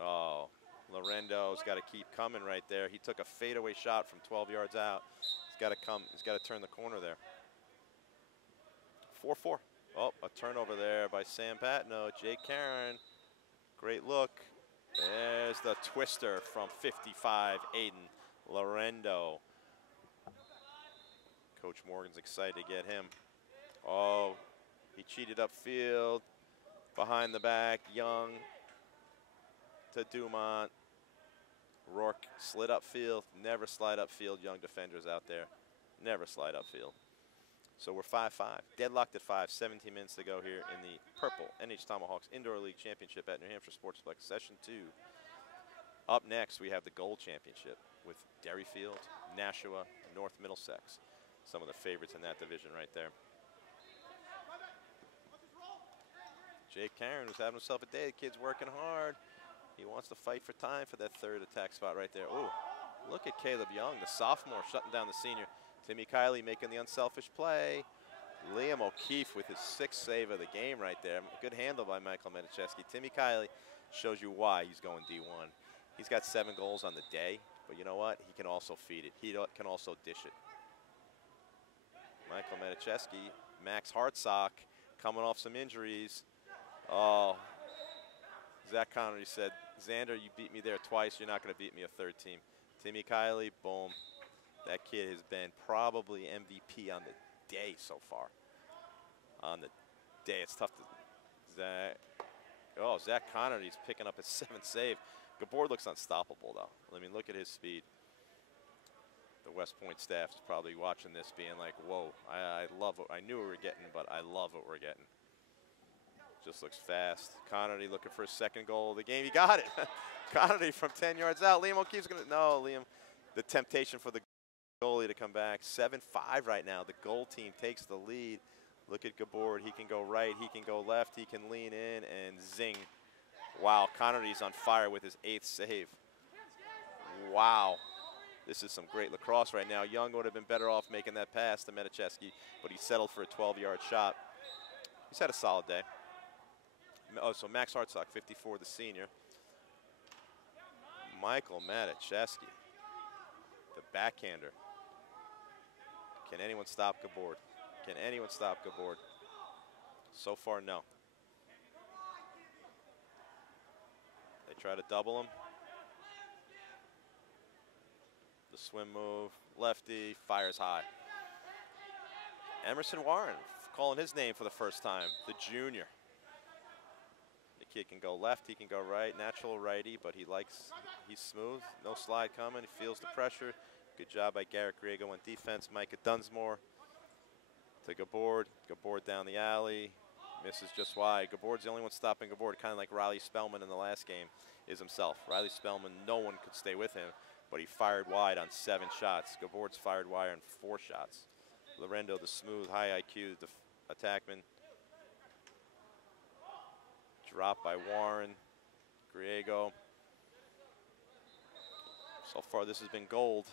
Oh, Lorendo's got to keep coming right there. He took a fadeaway shot from 12 yards out. He's got to come. He's got to turn the corner there. 4-4. Oh, a turnover there by Sam Patno. Jake Karen. Great look. There's the twister from 55, Aiden Lorendo. Coach Morgan's excited to get him. Oh, he cheated upfield. Behind the back, Young to Dumont. Rourke slid upfield. Never slide upfield. Young defenders out there. Never slide upfield. So we're 5-5. Deadlocked at 5. 17 minutes to go here in the purple NH Tomahawks Indoor League Championship at New Hampshire Sportsplex Session 2. Up next, we have the Gold Championship with Derryfield, Nashua, North Middlesex. Some of the favorites in that division right there. Jake Karen, who's having himself a day. The kid's working hard. He wants to fight for time for that 3rd attack spot right there. Oh, look at Caleb Young, the sophomore, shutting down the senior. Timmy Kiley making the unselfish play. Liam O'Keefe with his 6th save of the game right there. Good handle by Michael Meticheski. Timmy Kiley shows you why he's going D1. He's got 7 goals on the day, but you know what? He can also feed it. He can also dish it. Michael Meticheski, Max Hartsock, coming off some injuries. Oh, Zach Connerty said, Xander, you beat me there twice. You're not going to beat me a 3rd team. Timmy Kiley, boom. That kid has been probably MVP on the day so far. On the day, it's tough to. Zach Connerty's picking up his 7th save. Gabord looks unstoppable, though. I mean, look at his speed. The West Point staff is probably watching this being like, whoa, I love what I knew we were getting, but I love what we're getting. Just looks fast. Connerty looking for a second goal of the game. He got it. Connerty from 10 yards out. Liam O'Keefe's going to, no, Liam, the temptation for the goalie to come back. 7-5 right now. The goal team takes the lead. Look at Gabord. He can go right. He can go left. He can lean in and zing. Wow, Connerty's on fire with his 8th save. Wow. This is some great lacrosse right now. Young would have been better off making that pass to Medichevsky, but he settled for a 12-yard shot. He's had a solid day. Oh, so Max Hartsock, 54, the senior. Michael Matichevsky, the backhander. Can anyone stop Gabord? Can anyone stop Gabord? So far, no. They try to double him. The swim move, lefty, fires high. Emerson Warren calling his name for the first time, the junior. The kid can go left, he can go right, natural righty, but he's smooth, no slide coming, he feels the pressure. Good job by Garrett Griego on defense. Micah Dunsmore to Gabord. Gabord down the alley, misses just wide. Gabord's the only one stopping Gabord, kind of like Riley Spellman in the last game is himself. Riley Spellman, no one could stay with him, but he fired wide on 7 shots. Gabord's fired wide on 4 shots. Lorendo, the smooth, high IQ, the attackman. Dropped by Warren. Griego. So far, this has been gold.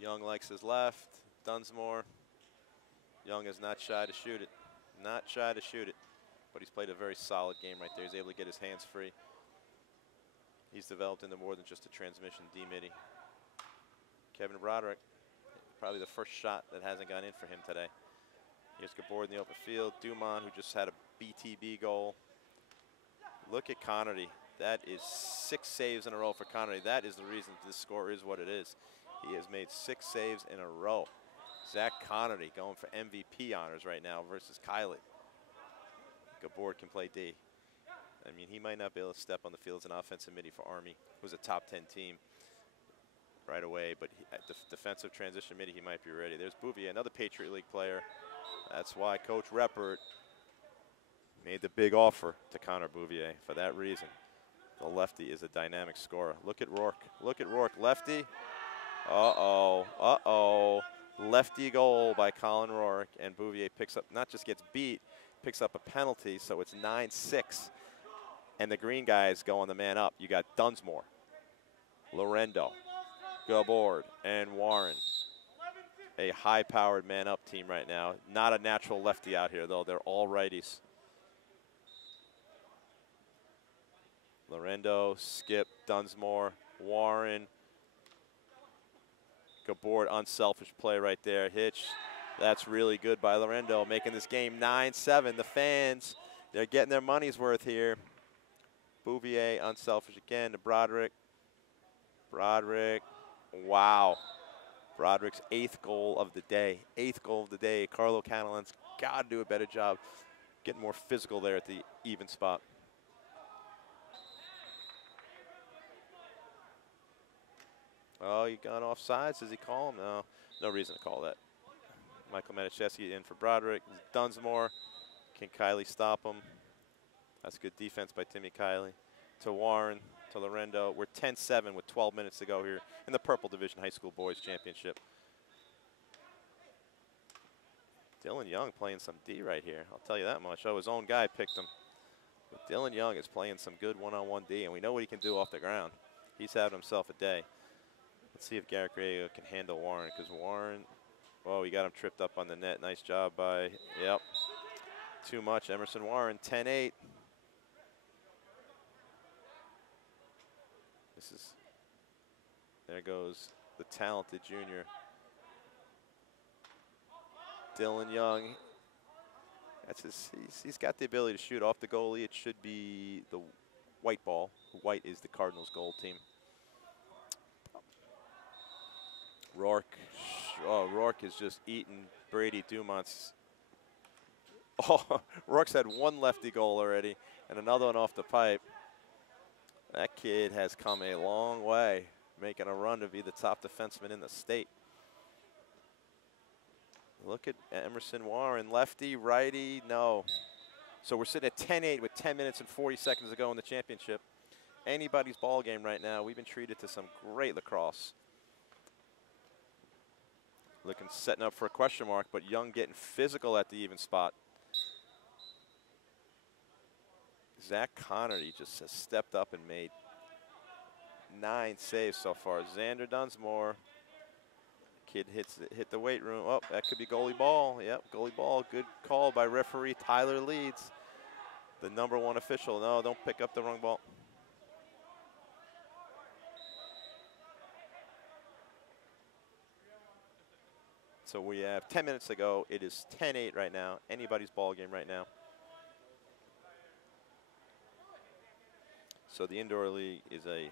Young likes his left. Dunsmore. Young is not shy to shoot it. Not shy to shoot it. But he's played a very solid game right there. He's able to get his hands free. He's developed into more than just a transmission D-midi. Kevin Broderick, probably the first shot that hasn't gone in for him today. Here's Gabord in the open field. Dumont, who just had a BTB goal. Look at Connerty. That is 6 saves in a row for Connerty. That is the reason this score is what it is. He has made 6 saves in a row. Zach Connerty going for MVP honors right now versus Kylie. Gabord can play D. I mean, he might not be able to step on the field as an offensive midi for Army, who's a top 10 team right away, but at the defensive transition midi, he might be ready. There's Bouvier, another Patriot League player. That's why Coach Reppert made the big offer to Connor Bouvier for that reason. The lefty is a dynamic scorer. Look at Rourke. Look at Rourke. Lefty. Uh-oh. Uh-oh. Lefty goal by Colin Rourke, and Bouvier picks up, not just gets beat, picks up a penalty, so it's 9-6. And the green guys go on the man up. You got Dunsmore, Lorendo, Gabord, and Warren. A high-powered man-up team right now. Not a natural lefty out here, though. They're all righties. Lorendo, Skip, Dunsmore, Warren. Gabord, unselfish play right there. Hitch, that's really good by Lorendo, making this game 9-7. The fans, they're getting their money's worth here. Bouvier, unselfish again to Broderick. Broderick, wow. Broderick's 8th goal of the day. 8th goal of the day. Carlo Catalan's got to do a better job getting more physical there at the even spot. Oh, you gone off sides? Does he call him? No, no reason to call that. Michael Matichevsky in for Broderick. Dunsmore. Can Kiley stop him? That's good defense by Timmy Kiley. To Warren, to Lorendo. We're 10-7 with 12 minutes to go here in the Purple Division High School Boys Championship. Dylan Young playing some D right here. I'll tell you that much. Oh, his own guy picked him. But Dylan Young is playing some good one-on-one D, and we know what he can do off the ground. He's having himself a day. Let's see if Garrett Griego can handle Warren, because Warren, oh, he got him tripped up on the net. Nice job by, yep, too much. Emerson Warren, 10-8. This is, there goes the talented junior. Dylan Young, that's he's got the ability to shoot off the goalie. It should be the white ball. White is the Cardinals' goal team. Rourke, oh, Rourke is just eating Brady Dumont's Oh, Rourke's had one lefty goal already and another one off the pipe. That kid has come a long way, making a run to be the top defenseman in the state. Look at Emerson Warren, lefty, righty, no. So we're sitting at 10-8 with 10 minutes and 40 seconds to go in the championship. Anybody's ball game right now. We've been treated to some great lacrosse. Looking, setting up for a question mark, but Young getting physical at the even spot. Zach Connerty just has stepped up and made 9 saves so far. Xander Dunsmore, kid hit the weight room. Oh, that could be goalie ball. Yep, goalie ball. Good call by referee Tyler Leeds, the #1 official. No, don't pick up the wrong ball. So we have 10 minutes to go. It is 10-8 right now. Anybody's ball game right now. So the indoor league is a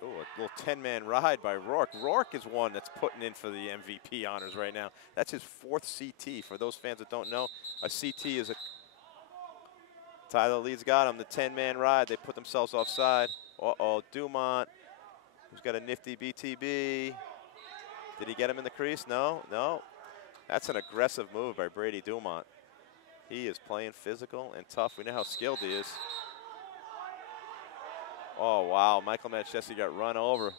little 10-man ride by Rourke. Rourke is one that's putting in for the MVP honors right now. That's his 4th CT. For those fans that don't know, a CT is a Tyler Leeds got him, the 10-man ride. They put themselves offside. Uh-oh, Dumont, who's got a nifty BTB. Did he get him in the crease? No, no. That's an aggressive move by Brady Dumont. He is playing physical and tough. We know how skilled he is. Oh, wow, Michael Manischewski got run over.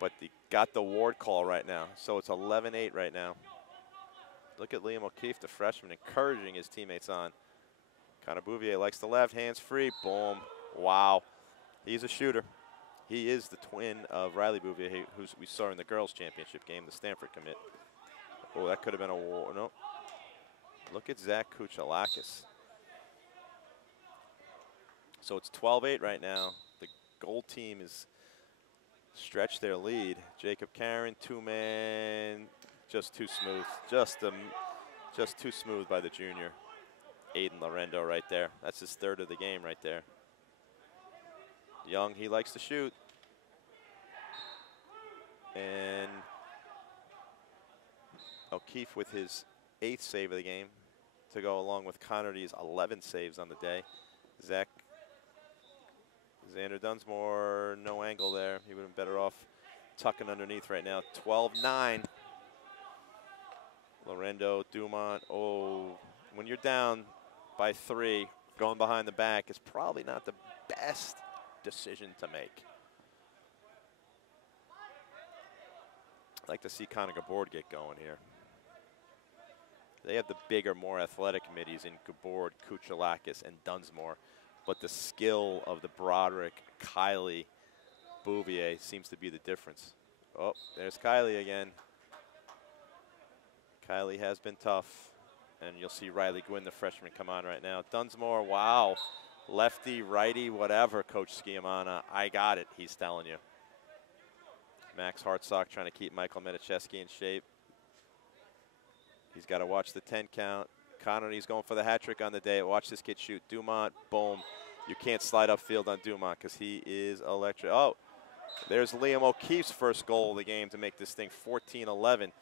But he got the ward call right now. So it's 11-8 right now. Look at Liam O'Keefe, the freshman, encouraging his teammates on. Connor Bouvier likes the left, hands free, boom. Wow, he's a shooter. He is the twin of Riley Bouvier, who we saw in the girls' championship game, the Stanford commit. Oh, that could have been a war. No. Look at Zach Kuchalakis. So it's 12-8 right now. The gold team is stretched their lead. Jacob Karen, 2-man, just too smooth. Just too smooth by the junior. Aiden Lorendo right there. That's his 3rd of the game right there. Young, he likes to shoot. And O'Keefe with his 8th save of the game to go along with Connerty's 11 saves on the day. Xander Dunsmore, no angle there. He would have been better off tucking underneath right now. 12-9. Lorendo, Dumont. Oh, when you're down by 3, going behind the back is probably not the best decision to make. I'd like to see Connor Gabord get going here. They have the bigger, more athletic middies in Gabord, Kuchalakis, and Dunsmore. But the skill of the Broderick, Kylie, Bouvier seems to be the difference. Oh, there's Kylie again. Kylie has been tough. And you'll see Riley Gwynn, the freshman, come on right now. Dunsmore, wow. Lefty, righty, whatever, Coach Sciamana. I got it, he's telling you. Max Hartsock trying to keep Michael Manischewski in shape. He's got to watch the 10 count. Connerty's going for the hat trick on the day. Watch this kid shoot. Dumont, boom. You can't slide upfield on Dumont because he is electric. Oh, there's Liam O'Keefe's first goal of the game to make this thing 14-11.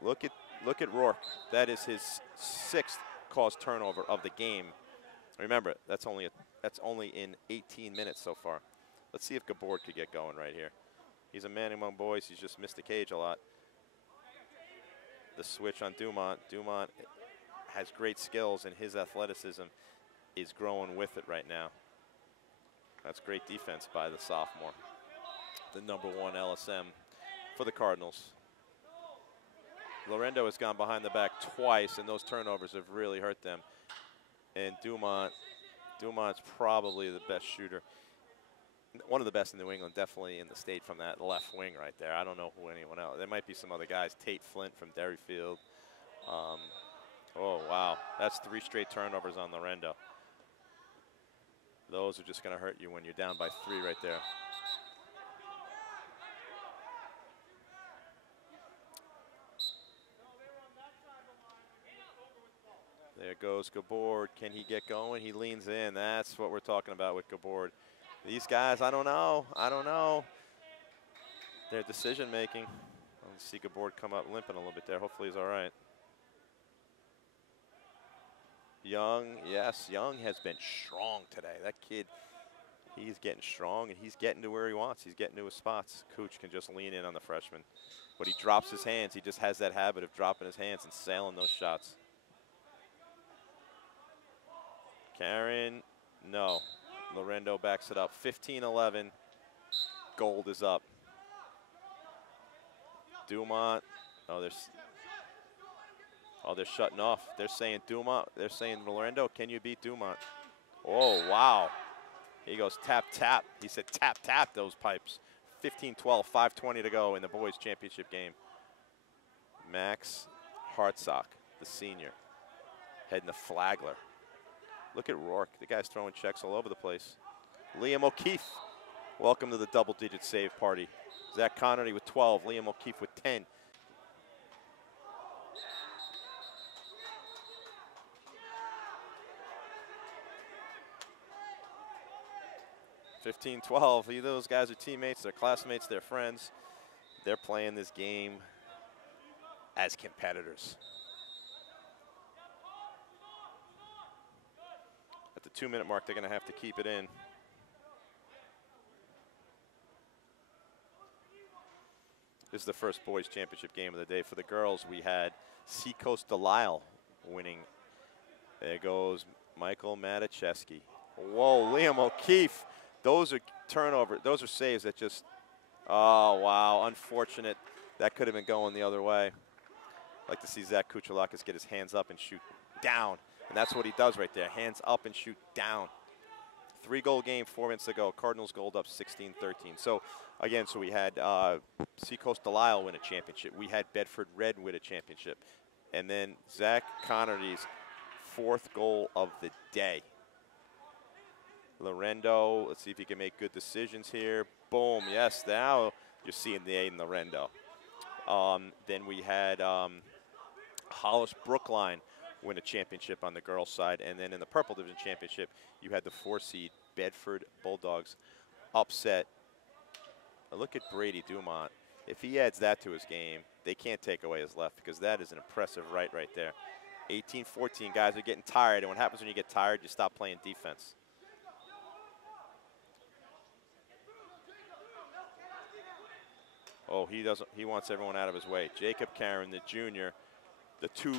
Look at Rourke. That is his 6th caused turnover of the game. Remember, that's only in 18 minutes so far. Let's see if Gabord could get going right here. He's a man among boys. He's just missed the cage a lot. The switch on Dumont. Dumont has great skills, and his athleticism is growing with it right now. That's great defense by the sophomore. The #1 LSM for the Cardinals. Lorendo has gone behind the back twice, and those turnovers have really hurt them. And Dumont's probably the best shooter. One of the best in New England, definitely in the state from that left wing right there. I don't know who anyone else. There might be some other guys. Tate Flint from Derryfield. Oh, wow. That's 3 straight turnovers on Lorendo. Those are just going to hurt you when you're down by 3 right there. There goes Gabord. Can he get going? He leans in. That's what we're talking about with Gabord. These guys, I don't know. Their decision making. Let's see Gabord come up limping a little bit there. Hopefully he's all right. Young, yes, Young has been strong today. That kid, he's getting strong, and he's getting to where he wants. He's getting to his spots. Cooch can just lean in on the freshman. But he drops his hands. He just has that habit of dropping his hands and sailing those shots. Karen, no. Lorendo backs it up. 15-11. Gold is up. Dumont, they're shutting off. They're saying Dumont, they're saying Lorendo, can you beat Dumont? Oh, wow. He goes tap, tap. He said tap, tap those pipes. 15-12, 5:20 to go in the boys' championship game. Max Hartsock, the senior, heading to Flagler. Look at Rourke. The guy's throwing checks all over the place. Liam O'Keefe, welcome to the double-digit save party. Zach Connerty with 12, Liam O'Keefe with 10. (15-12). Either those guys are teammates, they're classmates, they're friends. They're playing this game as competitors. At the 2-minute mark, they're going to have to keep it in. This is the first boys championship game of the day. For the girls, we had Seacoast Delisle winning. There goes Michael Matichewski. Whoa, Liam O'Keefe. Those are turnovers. Those are saves that just, oh, wow, unfortunate. That could have been going the other way. I'd like to see Zach Kuchalakis get his hands up and shoot down. And that's what he does right there. Hands up and shoot down. 3-goal game, 4 minutes to go. Cardinals gold up 16-13. So, again, so we had Seacoast Delisle win a championship. We had Bedford Red win a championship. And then Zach Connerty's 4th goal of the day. Lorendo, let's see if he can make good decisions here. Boom, yes, now you're seeing the Aiden Lorendo. Then we had Hollis Brookline win a championship on the girls' side. And then in the Purple Division Championship, you had the 4-seed Bedford Bulldogs upset. Look at Brady Dumont. If he adds that to his game, they can't take away his left, because that is an impressive right there. 18-14, guys are getting tired, and what happens when you get tired, you stop playing defense. Oh, he wants everyone out of his way. Jacob Karen, the junior, the 2,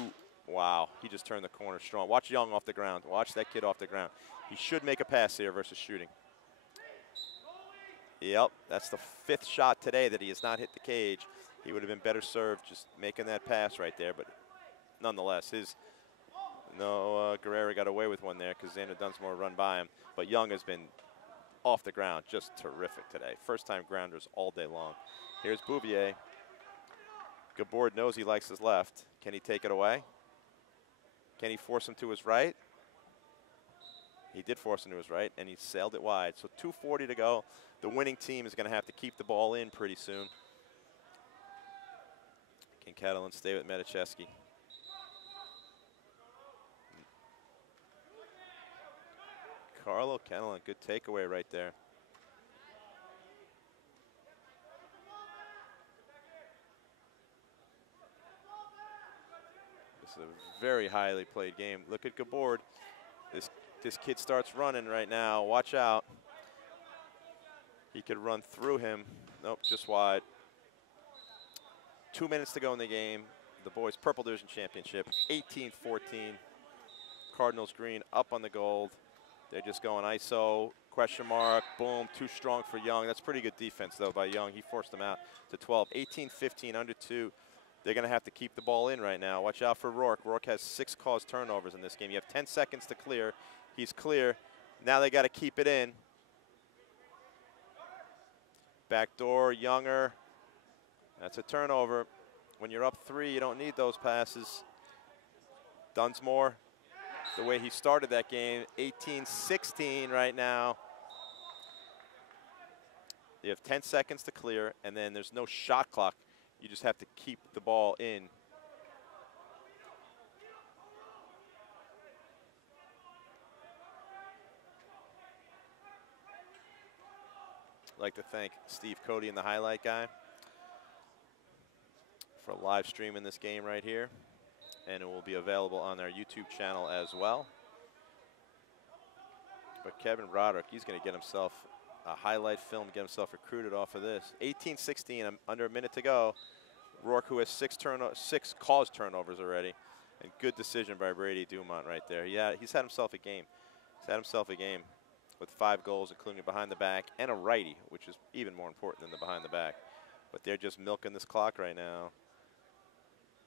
wow, he just turned the corner strong. Watch Young off the ground. Watch that kid off the ground. He should make a pass here versus shooting. Yep, that's the 5th shot today that he has not hit the cage. He would have been better served just making that pass right there, but nonetheless, Guerrero got away with one there because Xander Dunsmore run by him. But Young has been off the ground, just terrific today. First-time grounders all day long. Here's Bouvier. Gabord knows he likes his left. Can he take it away? Can he force him to his right? He did force him to his right, and he sailed it wide. So 2:40 to go. The winning team is going to have to keep the ball in pretty soon. Can Catalan stay with Matichewski? Carlo Catalan, good takeaway right there. This is a very highly played game. Look at Gabord. This kid starts running right now. Watch out. He could run through him. Nope, just wide. 2 minutes to go in the game. The boys' Purple Division Championship, 18-14. Cardinals green up on the gold. They're just going ISO, question mark, boom, too strong for Young. That's pretty good defense, though, by Young. He forced them out to 12. 18-15, under 2. They're going to have to keep the ball in right now. Watch out for Rourke. Rourke has 6 caused turnovers in this game. You have 10 seconds to clear. He's clear. Now they got to keep it in. Backdoor, Younger. That's a turnover. When you're up 3, you don't need those passes. Dunsmore, the way he started that game, 18-16 right now. You have 10 seconds to clear, and then there's no shot clock. You just have to keep the ball in. I'd like to thank Steve Cody and the highlight guy for live streaming this game right here. and it will be available on our YouTube channel as well. But Kevin Broderick, he's going to get himself a highlight film, get himself recruited off of this. 18-16, under a minute to go. Rourke, who has 6 caused turnovers already, and good decision by Brady Dumont right there. Yeah, he's had himself a game. He's had himself a game with 5 goals, including behind the back, and a righty, which is even more important than the behind the back. But they're just milking this clock right now.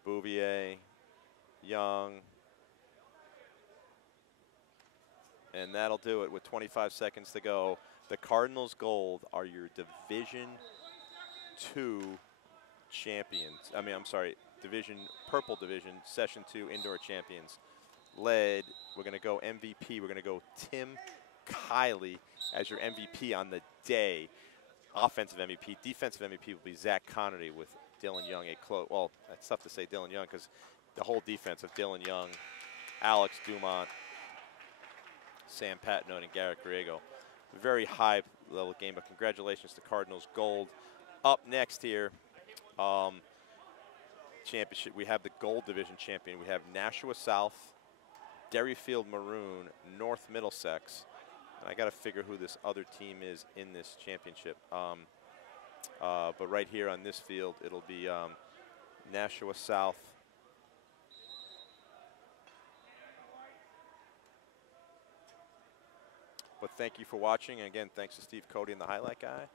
Bouvier, Young, and that'll do it with 25 seconds to go. The Cardinals Gold are your Division II champions. Purple Division, Session 2 indoor champions. Led, we're going to go MVP. We're going to go Tim Kiley as your MVP on the day. Offensive MVP. Defensive MVP will be Zach Connerty with Dylan Young. Well, it's tough to say Dylan Young because the whole defense of Dylan Young, Alex Dumont, Sam Patnode, and Garrett Griego. Very high level game, but congratulations to Cardinals Gold. Up next here, championship, we have the Gold Division champion. We have Nashua South, Derryfield Maroon, North Middlesex. And I got to figure who this other team is in this championship. But right here on this field, it'll be Nashua South. But thank you for watching. And again, thanks to Steve Cody and the Highlight Guy.